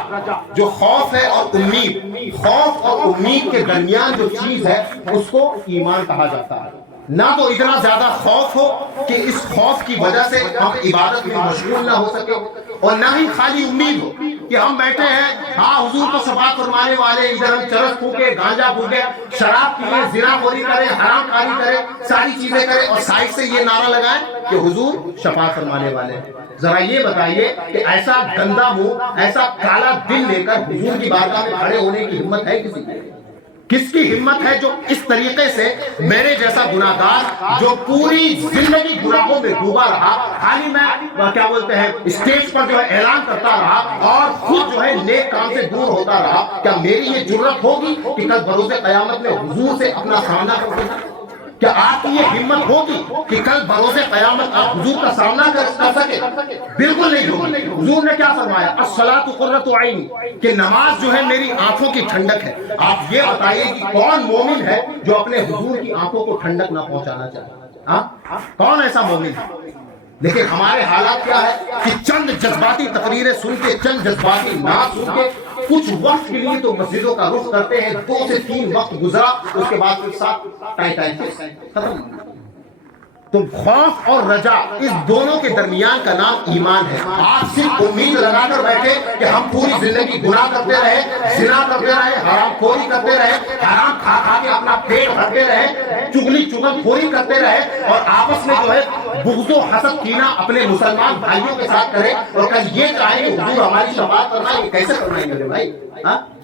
جو خوف ہے اور امید، خوف اور امید کے درمیان جو چیز ہے اس کو ایمان کہا جاتا ہے۔ نہ تو اتنا زیادہ خوف ہو کہ اس خوف کی وجہ سے ہم عبادت میں مشغول نہ ہو سکے، اور نہ ہی خالی امید ہو کہ ہم بیٹھے ہیں، ہاں حضور کو شفاعت فرمانے والے، ادھر ہم چرس پھونکے، گانجا پھونکے، شراب پیے، زنا خوری کریں، حرام کاری کریں، ساری چیزیں کریں، اور سائڈ سے یہ نعرہ لگائیں کہ حضور شفاعت فرمانے والے ہیں۔ ذرا یہ بتائیے کہ ایسا گندا منہ، ایسا کالا دل لے کر حضور کی بارگاہ میں کھڑے ہونے کی ہمت ہے کسی کی؟ کس کی ہمت ہے جو اس طریقے سے میرے جیسا گناہگار جو پوری زندگی گناہوں میں ڈوبا رہا، خالی میں کیا بولتے ہیں اسٹیج پر جو ہے اعلان کرتا رہا اور خود جو ہے نیک کام سے دور ہوتا رہا، کیا میری یہ جرأت ہوگی کہ کل بروز قیامت میں حضور سے اپنا سامنا کر سکیں؟ کیا آپ کی یہ ہمت ہوگی کہ کل بروز قیامت آپ حضور کا سامنا کر سکے؟ بالکل نہیں ہوگی۔ حضور نے کیا فرمایا؟ الصلاۃ قرۃ عینی، کہ نماز جو ہے میری آنکھوں کی ٹھنڈک ہے۔ آپ یہ بتائیے کہ کون مومن ہے جو اپنے حضور کی آنکھوں کو ٹھنڈک نہ پہنچانا چاہے؟ کون ایسا مومن ہے؟ لیکن ہمارے حالات کیا ہے کہ چند جذباتی تقریریں سن کے، چند جذباتی نعت سن کے کچھ وقت کے لیے تو مسجدوں کا رخ کرتے ہیں، 2 سے 3 وقت گزرا، اس کے بعد پھر ساتھ ختم۔ تو خوف اور رجا اس دونوں کے درمیان کا نام ایمان ہے۔ آپ صرف امید لگا کر بیٹھے کہ ہم پوری زندگی گناہ کرتے رہے، زنا کرتے رہے، حرام خوری کرتے رہے، حرام کھا کھا کے اپنا پیٹ بھرتے رہے، چغل خوری کرتے رہے، اور آپس میں جو ہے بغض و حسد کینہ اپنے مسلمان بھائیوں کے ساتھ کرے، اور کل یہ چاہے کہ حضور ہماری شفاعت کرنا، یہ کیسے کرنا ہے میرے بھائی؟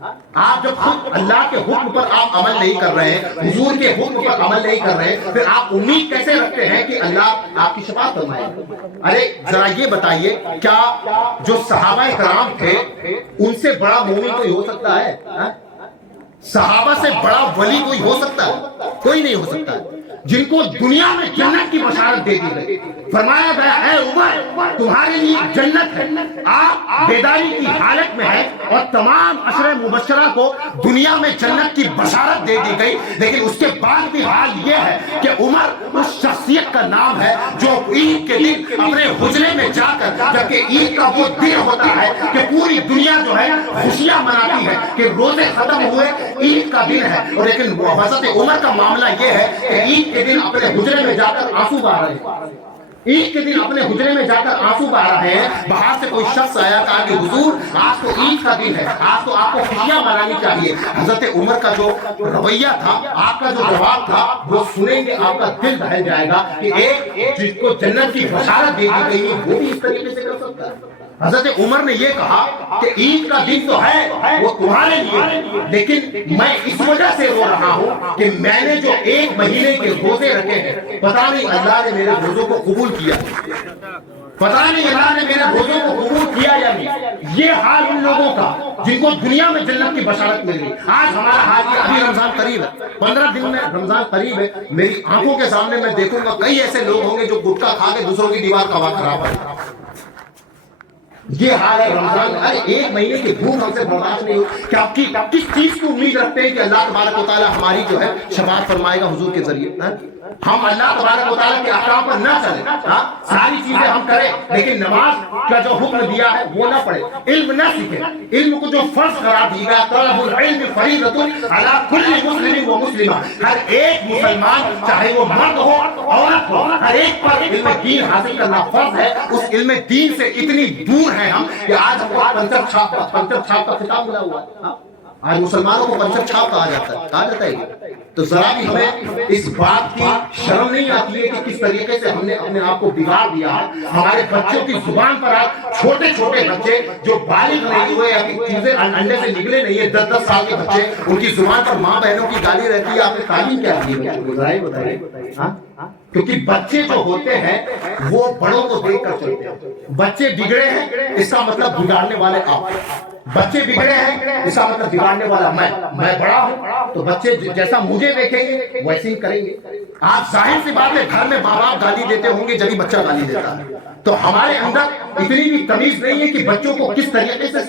آپ جب خود اللہ کے حکم پر آپ عمل نہیں کر رہے ہیں، حضور کے حکم پر عمل نہیں کر رہے ہیں، پھر آپ امید کیسے رکھتے ہیں کہ اللہ آپ کی شفاعت فرمائے؟ ارے ذرا یہ بتائیے، کیا جو صحابہ کرام تھے ان سے بڑا مومن کوئی ہو سکتا ہے؟ صحابہ سے بڑا ولی کوئی ہو سکتا ہے؟ کوئی نہیں ہو سکتا ہے، جن کو دنیا میں جنت کی بشارت دے دی گئی، فرمایا گیا اے عمر تمہارے لیے جنت ہے، آپ بیداری کی حالت میں ہیں اور تمام عشرہ مبشرہ کو دنیا میں جنت کی بشارت دے دی گئی، لیکن اس کے بعد بھی حال یہ ہے کہ عمر اس شخصیت کا نام ہے جو عید کے دن اپنے حجرے میں جا کر، جبکہ عید کا وہ دن ہوتا ہے کہ پوری دنیا جو ہے خوشیاں مناتی ہے کہ روزے ختم ہوئے، عید کا دن ہے، اور لیکن حضرت عمر کا معاملہ یہ ہے کہ عید کے دن اپنے حجرے میں جا کر آنسو بہا رہے ہیں، عید کے دن اپنے حجرے میں جا کر آنسو بہا رہے ہیں۔ باہر سے کوئی شخص آیا، کہا کہ حضور آج تو عید کا دن ہے، آج تو آپ کو خوشیاں منانی چاہیے۔ حضرت عمر کا جو رویہ تھا، آپ کا جو جواب تھا، وہ سنیں گے آپ کا دل دہل جائے گا کہ ایک جس کو جنت کی بشارت دے دی گئی ہے وہ بھی اس طریقے سے کر سکتا ہے۔ حضرت عمر نے یہ کہا کہ عید کا دن تو ہے وہ تمہارے لیے، لیکن میں اس وجہ سے رو رہا ہوں کہ میں نے جو 1 مہینے کے روزے رکھے ہیں، پتہ نہیں اللہ نے میرے روزوں کو قبول کیا، پتہ نہیں اللہ نے میرے روزوں کو قبول کیا یا نہیں۔ یہ حال ان لوگوں کا جن کو دنیا میں جنت کی بشارت مل گئی۔ آج ہمارا حال یہ، ابھی رمضان قریب ہے، 15 دن میں رمضان قریب ہے، میری آنکھوں کے سامنے میں دیکھوں گا کئی ایسے لوگ ہوں گے جو گٹکا کھا کے دوسروں کی دیوار کا ہوا خراب ہے۔ یہ حال ہے رمضان۔ ارے 1 مہینے کی بھوک ہم سے برداشت نہیں ہو، کیا کس چیز کی امید رکھتے ہیں کہ اللہ تبارک و تعالیٰ ہماری جو ہے شفاعت فرمائے گا حضور کے ذریعے؟ ہم اللہ تبارک و تعالیٰ کے احکام پر نہ چلیں، ساری چیزیں ہم کریں لیکن نماز کا جو حکم دیا ہے وہ نہ پڑھیں، علم نہ سیکھیں، علم کو جو فرض قرار دیا گیا، طلب العلم فریضۃ علی کل مسلم و مسلمہ، ہر ایک مسلمان چاہے وہ مرد ہو عورت ہو، ہر ایک پر علم دین حاصل کرنا فرض ہے۔ اس علم دین سے اتنی دور ہیں ہم کہ آج ہم کو پنچر چھاپ کا خطاب ملا ہوا ہے۔ آج مسلمانوں کو پنچر چھاپ کہا جاتا ہے یہ۔ تو ذرا بھی ہمیں اس بات کی شرم نہیں آتی ہے کہ کس طریقے سے ہم نے اپنے آپ کو بگاڑ دیا ہے۔ ہمارے بچوں کی زبان پر آج چھوٹے چھوٹے بچے جو بالغ نہیں ہوئے یا چیزیں انڈے سے نکلے نہیں ہیں، 10-10 سال کے بچے، ان کی زبان پر ماں بہنوں کی گالی رہتی ہے۔ آپ نے تعلیم کیا دی ہے بچوں کو؟ بتائیے۔ کیونکہ بچے جو ہوتے ہیں وہ بڑوں کو دیکھ کر چلتے ہیں۔ بچے بگڑے ہیں اس کا مطلب بگاڑنے والے آپ، بچے بگڑے ہیں اس کا مطلب بگاڑنے والا میں بڑا ہوں، تو بچے جیسا مجھے دیکھیں گے ویسے ہی کریں گے۔ آپ ظاہر سی بات ہے گھر میں ماں باپ گالی دیتے ہوں گے جبھی بچہ گالی دیتا ہے، تو ہمارے اندر اتنی بھی تمیز نہیں ہے کہ بچوں کو کس طریقے سے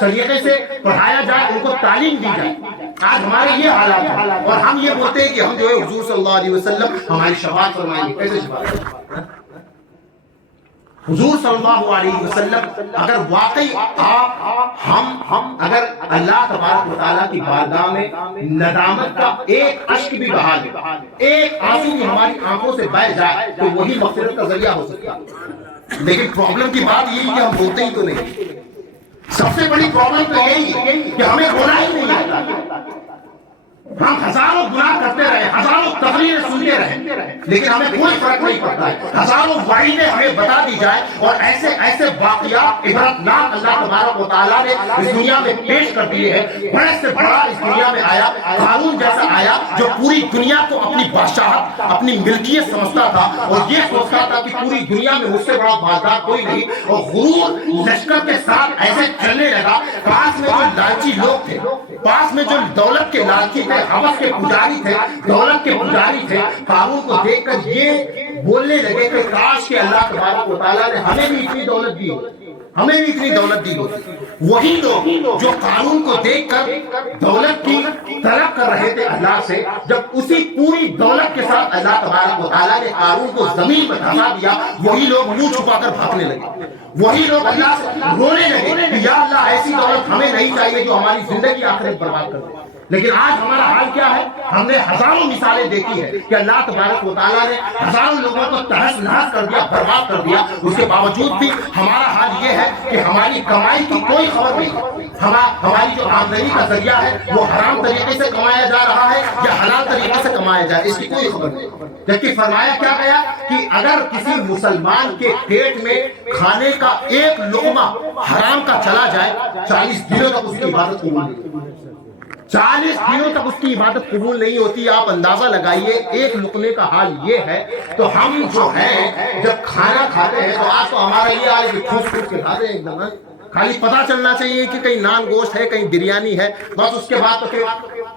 سلیقے سے پڑھایا جائے، ان کو تعلیم دی جائے۔ آج ہمارے یہ حالات ہیں اور ہم یہ بولتے ہیں کہ ہم جو ہے حضور صلی اللہ علیہ وسلم ہماری شفاعت فرمائیں گے۔ کیسے شفاعت؟ حضور صلی اللہ علیہ وسلم اگر واقعی ہم اگر اللہ تبارک و تعالیٰ کی بارگاہ میں ندامت کا ایک اشک بھی بہا لیں، ایک آنسو بھی ہماری آنکھوں سے بہہ جائے تو وہی مغفرت کا ذریعہ ہو سکتا ہے۔ لیکن پرابلم کی بات یہی کہ ہم بولتے ہی تو نہیں۔ سب سے بڑی پرابلم تو یہی ہے کہ ہمیں رونا ہی نہیں آتا۔ ہم ہزاروں گناہ کرتے رہے، ہزاروں تقریریں سنتے رہے، لیکن ہمیں کوئی فرق نہیں پڑتا ہے۔ ہزاروں وعیدیں ہمیں بتا دی جائے اور ایسے واقعات عبرتناک اللہ تبارک و تعالیٰ نے اس دنیا میں پیش کر دیے ہیں۔ بڑے سے بڑا اس دنیا میں آیا، قارون جیسا آیا جو پوری دنیا کو اپنی بادشاہت، اپنی ملکیت سمجھتا تھا اور یہ سوچتا تھا کہ پوری دنیا میں مجھ سے بڑا مالدار کوئی نہیں، اور غرور لشکر کے ساتھ ایسے چلنے لگا۔ پاس میں جو لالچی لوگ تھے، پاس میں جو دولت کے لالچی تھے، حوث کے پجاری تھے، دولت کے پجاری تھے، قارون کو دیکھ کر یہ بولنے لگے کہ کاش کہ اللہ تبارک و تعالیٰ نے ہمیں بھی اتنی دولت دی ہوتی، ہمیں بھی اتنی دولت دی ہوتی۔ وہی لوگ جو قارون کو دیکھ کر دولت کی طلب کر رہے تھے اللہ سے، جب اسی پوری دولت کے ساتھ اللہ تبارک و تعالیٰ نے قارون کو زمین پر دھسا دیا، وہی لوگ منہ چھپا کر بھاگنے لگے، وہی لوگ اللہ سے رونے لگے کہ یا اللہ ایسی دولت ہمیں نہیں چاہیے جو ہماری زندگی آخرت برباد کر دے۔ لیکن آج ہمارا حال کیا ہے؟ ہم نے ہزاروں مثالیں دیکھی ہے کہ اللہ تبارک و تعالیٰ نے ہزاروں لوگوں کو تہس نہس کر دیا، برباد کر دیا۔ اس کے باوجود بھی ہمارا حال یہ ہے کہ ہماری کمائی کی کوئی خبر نہیں، ہماری جو آمدنی کا ذریعہ ہے وہ حرام طریقے سے کمایا جا رہا ہے یا حلال طریقے سے کمایا جائے، اس کی کوئی خبر نہیں۔ جبکہ فرمایا کیا گیا کہ اگر کسی مسلمان کے پیٹ میں کھانے کا ایک لقمہ حرام کا چلا جائے 40 دنوں تک اس کی عبادت قبول نہیں۔ 40 دنوں تک اس کی عبادت قبول نہیں ہوتی. آپ اندازہ لگائیے ایک لقمے کا حال یہ ہے. تو ہم جو ہیں جب کھانا کھاتے ہیں تو آج تو ہمارا یہ حال ہے کہ ٹھوس ٹھوس کے کھاتے ہیں ایک دم. خالی پتہ چلنا چاہیے کہ کہیں نان گوشت ہے, کہیں بریانی ہے, بس اس کے بعد تو پھر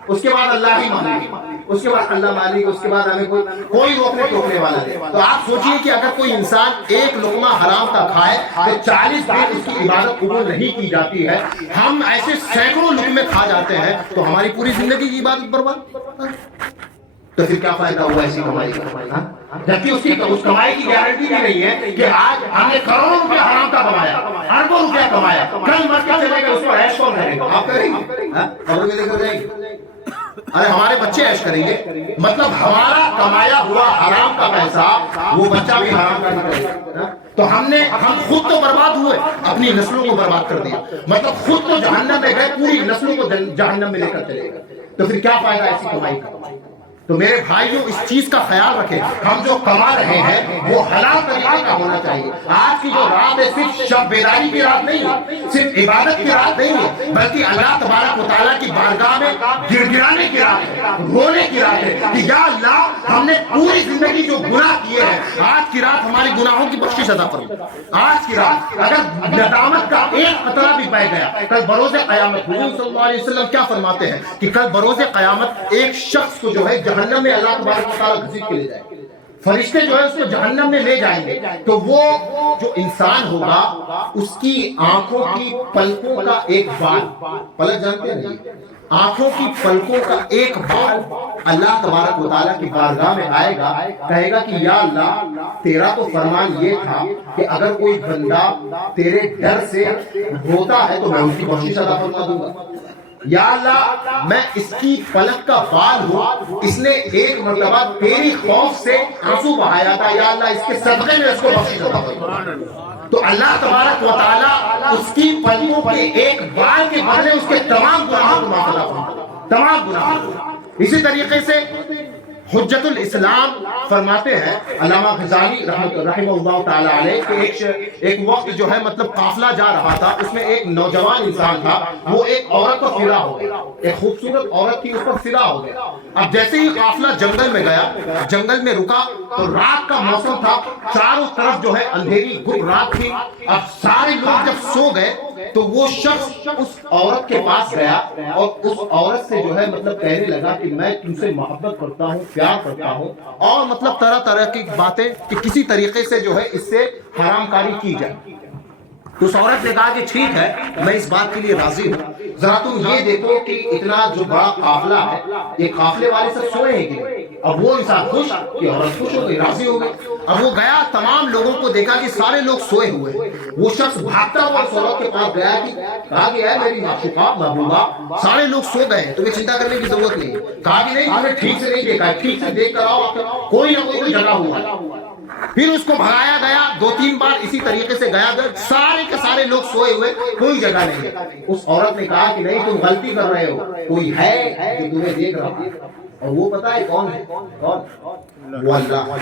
اس کے بعد اللہ ہی مالک, اس کے بعد اللہ مالک, اس کے بعد ہمیں کوئی روکنے ٹوکنے والا نہیں. تو آپ سوچئے کہ اگر کوئی انسان ایک لقمہ حرام کا کھائے تو 40 دن اس کی عبادت قبول نہیں کی جاتی ہے. ہم ایسے سینکڑوں لقمے کھا جاتے ہیں تو ہماری پوری زندگی کی عبادت برباد. تو پھر کیا فائدہ ہوا ایسی کمائی کا؟ جبکہ اس کمائی کی گارنٹی بھی نہیں ہے کہ آج ہم نے کروڑوں روپے حرام کا کمایا, اربوں روپے کمایا, کل مر کے چلے گئے, اس کو عیش کون کرے گا؟ آپ کریں گے؟ قبر میں لے کر جائیں گے؟ ارے ہمارے بچے عیش کریں گے. مطلب ہمارا کمایا ہوا حرام کا پیسہ وہ بچہ بھی حرام کا نہیں کرے گا. تو ہم خود تو برباد ہوئے, اپنی نسلوں کو برباد کر دیا. مطلب خود تو جہنم میں گئے, پوری نسلوں کو جہنم میں لے کر چلے گئے. تو پھر کیا فائدہ ایسی کمائی کا؟ تو میرے بھائیوں اس چیز کا خیال رکھیں, ہم جو کما رہے ہیں وہ حلال طریقے کا ہونا چاہیے. آج کی جو رات ہے صرف شب بیداری کی رات نہیں ہے, صرف عبادت کی رات نہیں ہے, بلکہ اللہ تبارک و تعالیٰ کی بارگاہ میں گر گرانے کی رات ہے, رونے کی رات ہے کہ یا اللہ ہم نے پوری زندگی جو گناہ کیے ہیں, آج کی رات ہمارے گناہوں کی بخشش عطا فرما. آج کی رات اگر ندامت کا ایک قطرہ بھی بہ گیا, کل بروز قیامت حضور صلی اللہ علیہ وسلم کیا فرماتے ہیں کہ کل بروز قیامت ایک شخص کو جو ہے جہنم میں اللہ تبارک و تعالیٰ گھسیٹ کے لے جائے گا. فرشتے جو ہے اس کو جہنم میں لے جائیں گے. تو وہ جو انسان ہوگا اس کی آنکھوں کی پلکوں کا ایک بال, پلک جانتے ہیں نہیں, آنکھوں کی پلکوں کا ایک بال اللہ تبارک و تعالیٰ کی بارگاہ میں آئے گا, کہے گا کہ یا اللہ تیرا تو فرمان یہ تھا کہ اگر کوئی بندہ تیرے ڈر سے روتا ہے تو میں اس کی بخشش عطا فرما دوں گا. یا اللہ میں اس کی پلک کا بال ہوں, اس نے ایک مرتبہ تیری خوف سے آنسو بہایا تھا, یا اللہ اس کے صدقے میں اس کو بخشش عطا فرما. تو اللہ تبارک و تعالیٰ اس کی پلکوں کے ایک بال کے بدلے اس کے تمام گناہوں کو معاف عطا فرما, تمام گناہوں. اسی طریقے سے حجت الاسلام فرماتے ہیں علامہ غزالی رحمہ اللہ تعالیٰ علیہ کہ ایک وقت جو ہے مطلب قافلہ جا رہا تھا, اس میں ایک نوجوان انسان تھا, وہ ایک عورت پر فدا ہو گیا, ایک خوبصورت عورت تھی اس پر فدا ہو گیا. اب جیسے ہی قافلہ جنگل میں گیا, جنگل میں رکا تو رات کا موسم تھا, چاروں طرف جو ہے اندھیری گھٹ رات تھی. اب سارے لوگ جب سو گئے تو وہ شخص اس عورت کے پاس گیا اور اس عورت سے جو ہے مطلب کہنے لگا کہ میں تم سے محبت کرتا ہوں, پیار کرتا ہوں, اور مطلب طرح طرح کی باتیں کہ کسی طریقے سے جو ہے اس سے حرام کاری کی جائے. اس عورت نے کہا کہ ٹھیک ہے میں اس بات کے لیے راضی ہوں, ذرا تم یہ دیکھو کہ اتنا جو بڑا قافلہ ہے یہ قافلے والے سب سوئے ہیں کہ نہیں. اب وہ انسان خوش, کہ عورت خوش ہو گئی, راضی ہو گئی. اب وہ گیا, تمام لوگوں کو دیکھا کہ سارے لوگ سوئے ہوئے ہیں. وہ شخص بھاگتا ہوا اس عورت کے پاس گیا کہ کہا کہ اے میری معشوقہ محبوبہ سارے لوگ سو گئے ہیں, تمہیں چنتا کرنے کی ضرورت نہیں. کہا کہ نہیں, تم نے ٹھیک سے نہیں دیکھا ہے, ٹھیک سے دیکھ کر آؤ, کوئی نہ کوئی جگہ ہوا ہے. پھر اس کو بھگایا گیا, 2-3 بار اسی طریقے سے گیا, سارے کے سارے لوگ سوئے ہوئے, کوئی جگہ نہیں ہے. اس عورت نے کہا کہ نہیں تم غلطی کر رہے ہو, کوئی ہے جو تمہیں دیکھ رہا ہے. اور وہ پتہ ہے کون ہے؟ کون؟ وہ اللہ.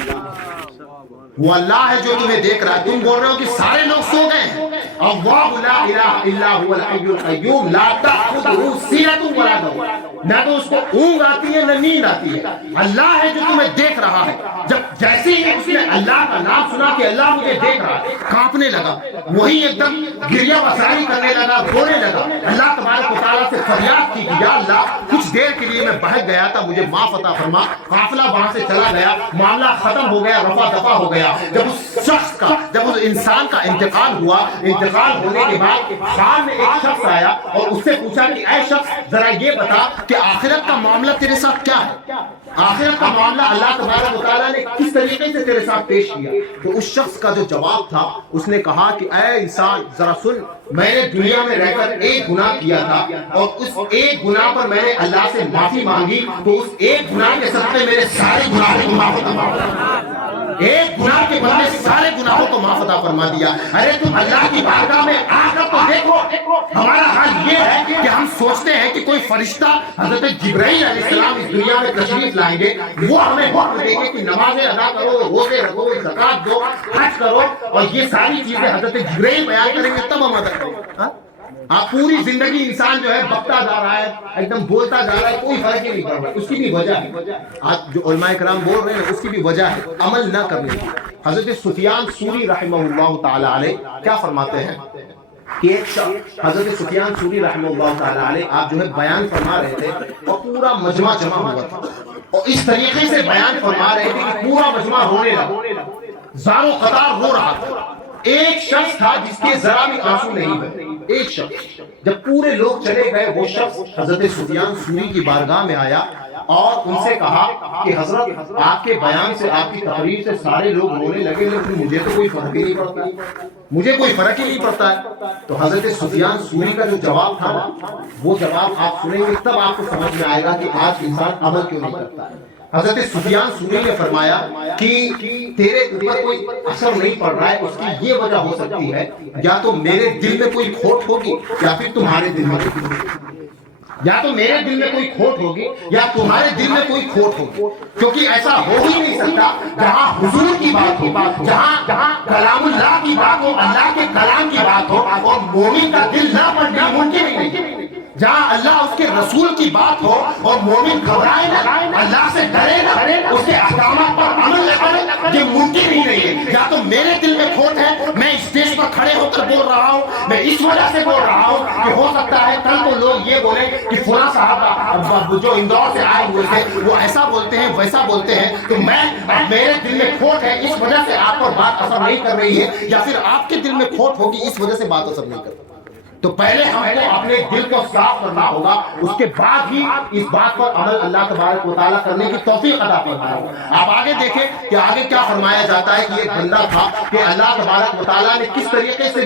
وہ اللہ ہے جو تمہیں دیکھ رہا ہے. تم بول رہے ہو کہ سارے لوگ سو گئے ہیں. اللہ لا الہ الا هو الحی القیوم لا تأخذہ سنۃ ولا نوم, نہ تو اس کو اونگ آتی ہے نہ نیند آتی ہے. اللہ ہے جو تمہیں دیکھ رہا ہے. جب جیسے ہی اس نے اللہ کا نام سنا کہ اللہ مجھے دیکھ رہا ہے, کانپنے لگا, وہی ایک دم گریہ وساری کرنے لگا, رونے لگا. اللہ تبارک و تعالیٰ سے فریاد کی کہ یا اللہ کچھ دیر کے لیے میں بہک گیا تھا, مجھے معاف عطا فرما. قافلہ وہاں سے چلا گیا, معاملہ ختم ہو گیا, رفع دفع ہو گیا. جب اس شخص کا, جب اس انسان کا انتقال ہوا, انتقال ہونے کے بعد خان میں ایک شخص آیا اور اس سے پوچھا کہ اے شخص ذرا یہ بتا کہ آخرت کا معاملہ تیرے ساتھ کیا ہے, آخرت کا معاملہ اللہ تبارک و تعالیٰ نے کس طریقے سے تیرے ساتھ پیش کیا. تو اس شخص کا جو جواب تھا, اس نے کہا کہ اے انسان ذرا سن, میں نے دنیا میں رہ کر ایک گناہ کیا تھا اور اس ایک گناہ پر میں نے اللہ سے معافی مانگی, تو اس ایک گناہ کے صدقے میرے سارے گناہوں کو معاف عطا فرما, ایک گناہ کے بدلے سارے گناہوں کو معاف عطا فرما دیا. ارے تم اللہ کی بارگاہ میں آ کر تو دیکھو. ہمارا حال یہ ہے کہ ہم سوچتے ہیں کہ کوئی فرشتہ حضرت جبرائیل علیہ السلام اس دنیا میں تشریف لائیں گے, وہ ہمیں حکم دیں گے کہ نمازیں ادا کرو, روزے رکھو, زکات دو, حج کرو, اور یہ ساری چیزیں حضرت جبرائیل بیان کریں گے تب ہم ادا کریں گے. آپ پوری زندگی انسان جو ہے بکتا جا رہا ہے، ایک دم بولتا جا رہا ہے، کوئی فرق ہی نہیں پڑ رہا. اس کی بھی وجہ ہے، آج جو علماء کرام بول رہے ہیں اس کی بھی وجہ ہے عمل نہ کرنے کی. حضرت سفیان ثوری رحمہ اللہ تعالی علیہ کیا فرماتے ہیں کہ ایک شخص، حضرت سفیان ثوری رحمہ اللہ تعالی علیہ آپ جو ہے بیان فرما رہے تھے اور پورا مجمع جمع ہوا تھا اور اس طریقے سے بیان فرما رہے تھے کہ پورا مجمع رونے لگا، زار و قطار رو رہا تھا. ایک شخص تھا جس کے ذرا بھی آنسو نہیں بہے. ایک شخص، جب پورے لوگ چلے گئے وہ شخص حضرت سفیان ثوری کی بارگاہ میں آیا اور ان سے کہا کہ حضرت آپ کے بیان سے، آپ کی تقریر سے سارے لوگ رونے لگے لیکن مجھے تو کوئی فرق ہی نہیں پڑتا، مجھے کوئی فرق ہی نہیں پڑتا ہے. تو حضرت سفیان ثوری کا جو جواب تھا نا، وہ جواب آپ سنیں گے تب آپ کو سمجھ میں آئے گا کہ آج انسان عمل کیوں نہیں کرتا ہے. حضرت سفیان ثوری نے فرمایا کہ تیرے اوپر کوئی اثر نہیں پڑ رہا ہے، اس کی یہ وجہ ہو سکتی ہے یا تو میرے دل میں کوئی کھوٹ ہوگی یا پھر تمہارے دل میں کوئی کھوٹ ہوگی، یا تو میرے دل میں کوئی کھوٹ ہوگی یا تمہارے دل میں کوئی کھوٹ ہوگی. کیونکہ ایسا ہو ہی نہیں سکتا جہاں حضور کی بات ہو، جہاں کلام اللہ کی بات ہو، اللہ کے کلام کی بات ہو اور مومن کا دل نہ پڑنا ممکن ہی نہیں. جہاں اللہ اس کے رسول کی بات ہو اور مومن گھبرائے نہ، اللہ سے ڈرے نہ، اس کے احکامات پر عمل نہ کرے، یہ ممکن ہی نہیں ہے. یا تو میرے دل میں کھوٹ ہے، میں اسٹیج پر کھڑے ہو کر بول رہا ہوں، میں اس وجہ سے بول رہا ہوں کہ ہو سکتا ہے کل کو لوگ یہ بولیں کہ فلاں صاحب جو اندور سے آئے ہوئے تھے وہ ایسا بولتے ہیں ویسا بولتے ہیں، تو میرے دل میں کھوٹ ہے اس وجہ سے آپ پر بات اثر نہیں کر رہی ہے، یا پھر آپ کے دل میں کھوٹ ہوگی اس وجہ سے بات اثر نہیں کر رہی. تو پہلے ہم کو اپنے دل کو صاف کرنا ہوگا، اس کے بعد ہی اس بات پر عمل اللہ تبارک و تعالیٰ کرنے کی توفیق عطا فرمائے. آپ آگے دیکھیں کہ آگے کیا فرمایا جاتا ہے کہ یہ بندہ تھا کہ اللہ تبارک و تعالیٰ نے کس طریقے سے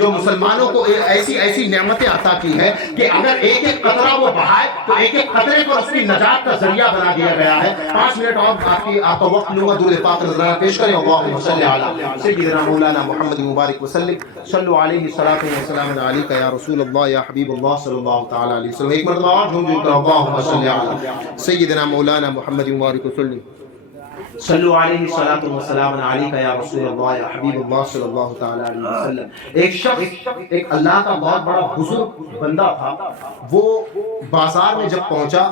جو مسلمانوں کو ایسی نعمتیں عطا کی ہے کہ اگر ایک ایک قطرہ وہ بہائے تو ایک ایک قطرے کو اس کی نجات کا ذریعہ بنا دیا گیا ہے. 5 منٹ اور آپ کا وقت لوں گا، درود پاک نذرانہ پیش کریں. اللہم صلی علی سیدنا مولانا محمد مبارک وسلم، صلو علیہ الصلاۃ والسلام علیک یا رسول اللہ یا حبیب اللہ صلی اللہ تعالی علیہ وسلم. ایک مرتبہ اور جھوم جھوم کر اللہم صلی علی سیدنا مولانا محمد مبارک وسلم، صلو علیہ الصلاۃ والسلام علیک یا رسول اللہ یا حبیب اللہ صلی اللہ تعالی علیہ وسلم. ایک شخص، ایک اللہ کا بہت بڑا بزرگ بندہ تھا، وہ بازار میں جب پہنچا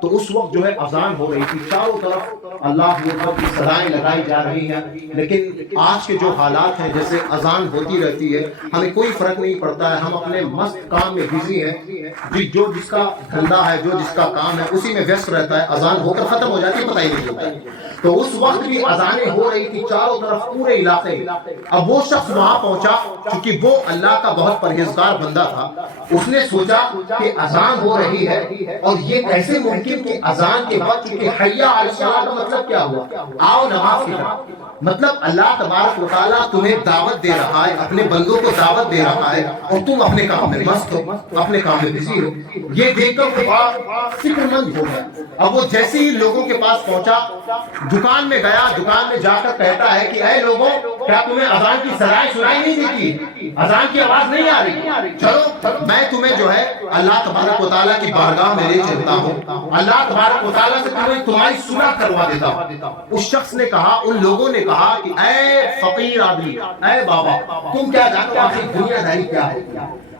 تو اس وقت جو ہے اذان ہو رہی تھی، چاروں طرف اللہ اکبر کی صدائیں لگائی جا رہی ہیں. لیکن آج کے جو حالات ہیں، جیسے اذان ہوتی رہتی ہے، ہمیں کوئی فرق نہیں پڑتا ہے، ہم اپنے مست کام میں بزی ہیں، جو جس کا دھندا ہے، جو جس کا کام ہے اسی میں ویست رہتا ہے، اذان ہو کر ختم ہو جاتی ہے، پتہ ہی نہیں چلتا ہے. تو اس وقت بھی اذانیں ہو رہی تھی چاروں طرف پورے علاقے میں. اب وہ شخص وہاں پہنچا، چونکہ وہ اللہ کا بہت پرہیزگار بندہ تھا، اس نے سوچا کہ اذان ہو رہی ہے اور یہ کیسے ممکن کہ اذان کے بعد، چونکہ حی علی الصلاۃ کا مطلب کیا ہوا؟ آؤ نماز کی طرف. مطلب اللہ تبارک و تعالیٰ تمہیں دعوت دے رہا ہے، اپنے بندوں کو دعوت دے رہا ہے اور تم اپنے کام میں مست ہو، اپنے کام میں بزی ہو. یہ دیکھ کر فکر مند ہو گیا. اب وہ جیسے ہی لوگوں کے پاس پہنچا، دکان میں گیا، دکان میں جا کر کہتا ہے کہ اے لوگوں، کیا تمہیں اذان کی صدائیں سنائی نہیں دیتی؟ اذان کی آواز نہیں آ رہی؟ چلو میں تمہیں جو ہے اللہ تبارک و تعالیٰ کی بارگاہ میں لے چلتا ہوں، اللہ تبارک و تعالیٰ سے تمہاری صلح کروا دیتا ہوں. اس شخص نے کہا، ان لوگوں نے کہا کہ اے فقیر آدمی، اے بابا، تم کیا جانتے ہو آخر دنیا داری کیا ہے،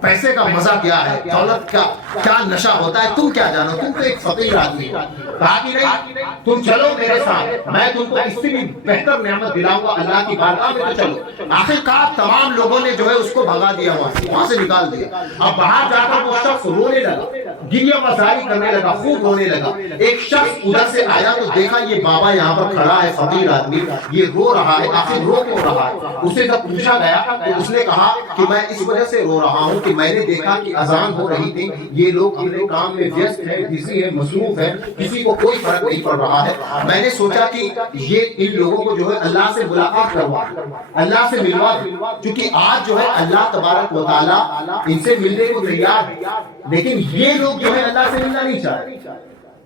پیسے کا مزہ کیا ہے، دولت کا کیا نشہ ہوتا ہے، تم کیا جانو، تم تو ایک فقیر آدمی ہو. کہا کہ نہیں، تم چلو میرے ساتھ، میں تم کو اس سے بھی بہتر نعمت دلاؤں گا، اللہ کی بارگاہ میں تو چلو. آخرکار تمام لوگوں نے جو ہے اس کو بھگا دیا، وہاں سے نکال دیا. اب باہر جا کر وہ شخص رونے لگا، گریہ بازاری کرنے لگا، خوب رونے لگا. ایک شخص ادھر سے آیا تو دیکھا یہ بابا یہاں پر کھڑا ہے، فقیر آدمی، یہ رو رہا ہے، آخر رو کیوں رہا ہے؟ اسے جب پوچھا گیا تو اس نے کہا کہ میں اس وجہ سے رو رہا ہوں کہ میں نے دیکھا کہ اذان ہو رہی تھی، یہ لوگ اپنے کام میں ویست ہیں، بزی ہیں، مصروف ہیں، کسی کو کوئی فرق نہیں پڑ رہا ہے. میں نے سوچا کہ یہ ان لوگوں کو جو ہے اللہ سے ملاقات کروا، اللہ سے ملوا دوں، کیونکہ آج جو ہے اللہ تبارک و تعالیٰ ان سے ملنے کو تیار ہے، لیکن یہ لوگ جو ہے اللہ سے ملنا نہیں چاہتے.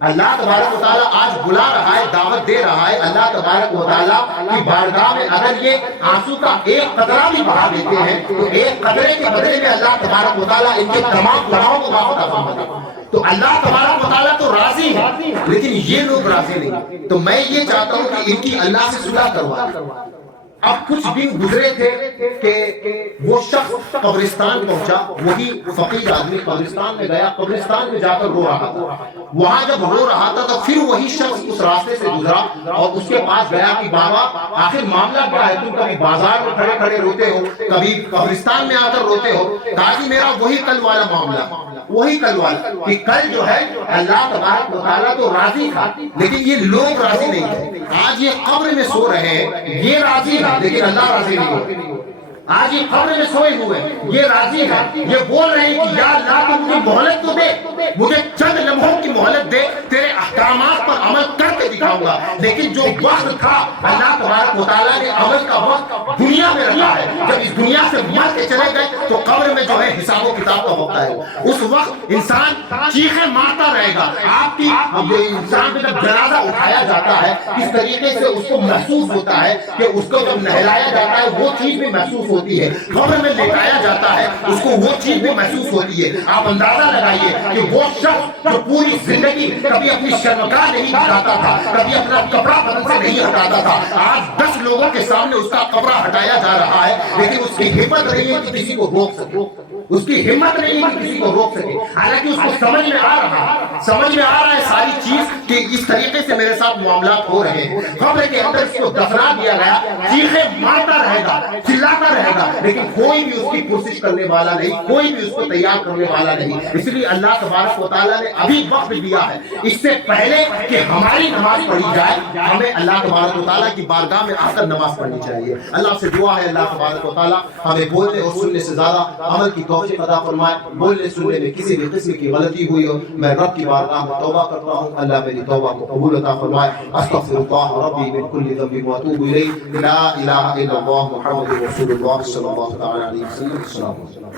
اللہ تبارک و تعالیٰ آج بلا رہا ہے، دعوت دے رہا ہے. اللہ تبارک و تعالیٰ کی بارگاہ میں اگر یہ آنسو کا ایک قطرہ بھی بہا دیتے ہیں تو ایک قطرے کے بدلے میں اللہ تبارک و تعالیٰ ان کے تمام گناہوں کو معاف عطا فرماتا ہے. تو اللہ تبارک و تعالیٰ تو راضی ہے، لیکن یہ لوگ راضی نہیں. تو میں یہ چاہتا ہوں کہ ان کی اللہ سے صلح کروا. اب کچھ دن گزرے تھے کہ وہ شخص قبرستان پہنچا، وہی فقیر آدمی قبرستان میں گیا، قبرستان میں جا کر رو رہا تھا۔ وہاں جب رو رہا تھا تو پھر وہی شخص اس راستے سے گزرا اور اس کے پاس گیا کہ بابا آخر معاملہ کیا ہے، تم کبھی بازار میں کھڑے کھڑے روتے ہو، کبھی قبرستان میں آ کر روتے ہو۔ کہا کہ میرا وہی کل والا معاملہ، وہی کل والا کہ کل جو ہے اللہ تبارک و تعالیٰ تو راضی تھا لیکن یہ لوگ راضی نہیں تھے۔ آج یہ قبر میں سو رہے ہیں، یہ راضی ہے لیکن اللہ راضی نہیں ہو۔ آج یہ قبر میں سوئے ہوئے یہ راضی ہے، یہ بول رہے ہیں کہ یا اللہ تو مجھے مہلت تو دے، مجھے چند لمحوں کی مہلت دے، تیرے احکامات پر عمل کر کے دکھاؤں گا۔ لیکن جو وقت تھا اللہ تبارک و تعالیٰ نے عمل کا وقت دنیا میں رکھا ہے، جب اس دنیا سے مر کے چلے گئے تو قبر میں جو ہے حساب و کتاب کا وقت آئے گا۔ اس وقت انسان چیخیں مارتا رہے گا۔ آپ کی انسان پہ جب جنازہ اٹھایا جاتا ہے کس طریقے سے اس کو محسوس ہوتا ہے کہ اس کو جب نہلایا جاتا ہے وہ چیز بھی محسوس ہوتی ہے، قبر میں لٹایا جاتا ہے اس کو وہ چیز بھی محسوس ہوتی ہے۔ آپ اندازہ لگائیے کہ وہ شخص جو پوری زندگی کبھی اپنی شرمگاہ نہیں ہٹاتا تھا، کبھی اپنا کپڑا بدن سے نہیں ہٹاتا تھا، آج 10 لوگوں کے سامنے اس کا کپڑا ہٹایا جا رہا ہے لیکن اس کی ہمت نہیں ہے کہ کسی کو روک سکے، اس کی ہمت نہیں ہے کہ کسی کو روک سکے۔ حالانکہ اس کو سمجھ میں آ رہا ہے ساری چیز کہ اس طریقے سے میرے ساتھ معاملات ہو رہے ہیں۔ قبر کے اندر اس کو دفنا دیا گیا، چیخیں مارتا رہے گا، چلاتا رہے گا لیکن کوئی بھی اس کی کوشش کرنے والا نہیں، کوئی بھی اس کو تیار کرنے والا نہیں۔ اس لیے اللہ تبارک و تعالیٰ نے ابھی وقت دیا ہے، اس سے پہلے کہ ہماری نماز پڑھی جائے ہمیں اللہ تبارک و تعالیٰ کی بارگاہ میں آ کر نماز پڑھنی چاہیے۔ اللہ سے دعا ہے اللہ تبارک و تعالیٰ ہمیں بولنے اور سننے سے زیادہ عمل کی توفیق عطا فرمائے۔ بولنے سننے میں کسی بھی قسم کی غلطی ہوئی ہو میں رب کی بارگاہ میں توبہ کرتا ہوں، اللہ میری توبہ کو قبول عطا فرمائے۔ استغفر اللہ ربی من کل ذنب واتوب الیہ، لا الہ الا اللہ محمد رسول اللہ صلی اللہ تعالی علیہ وسلم۔ السلام علیکم۔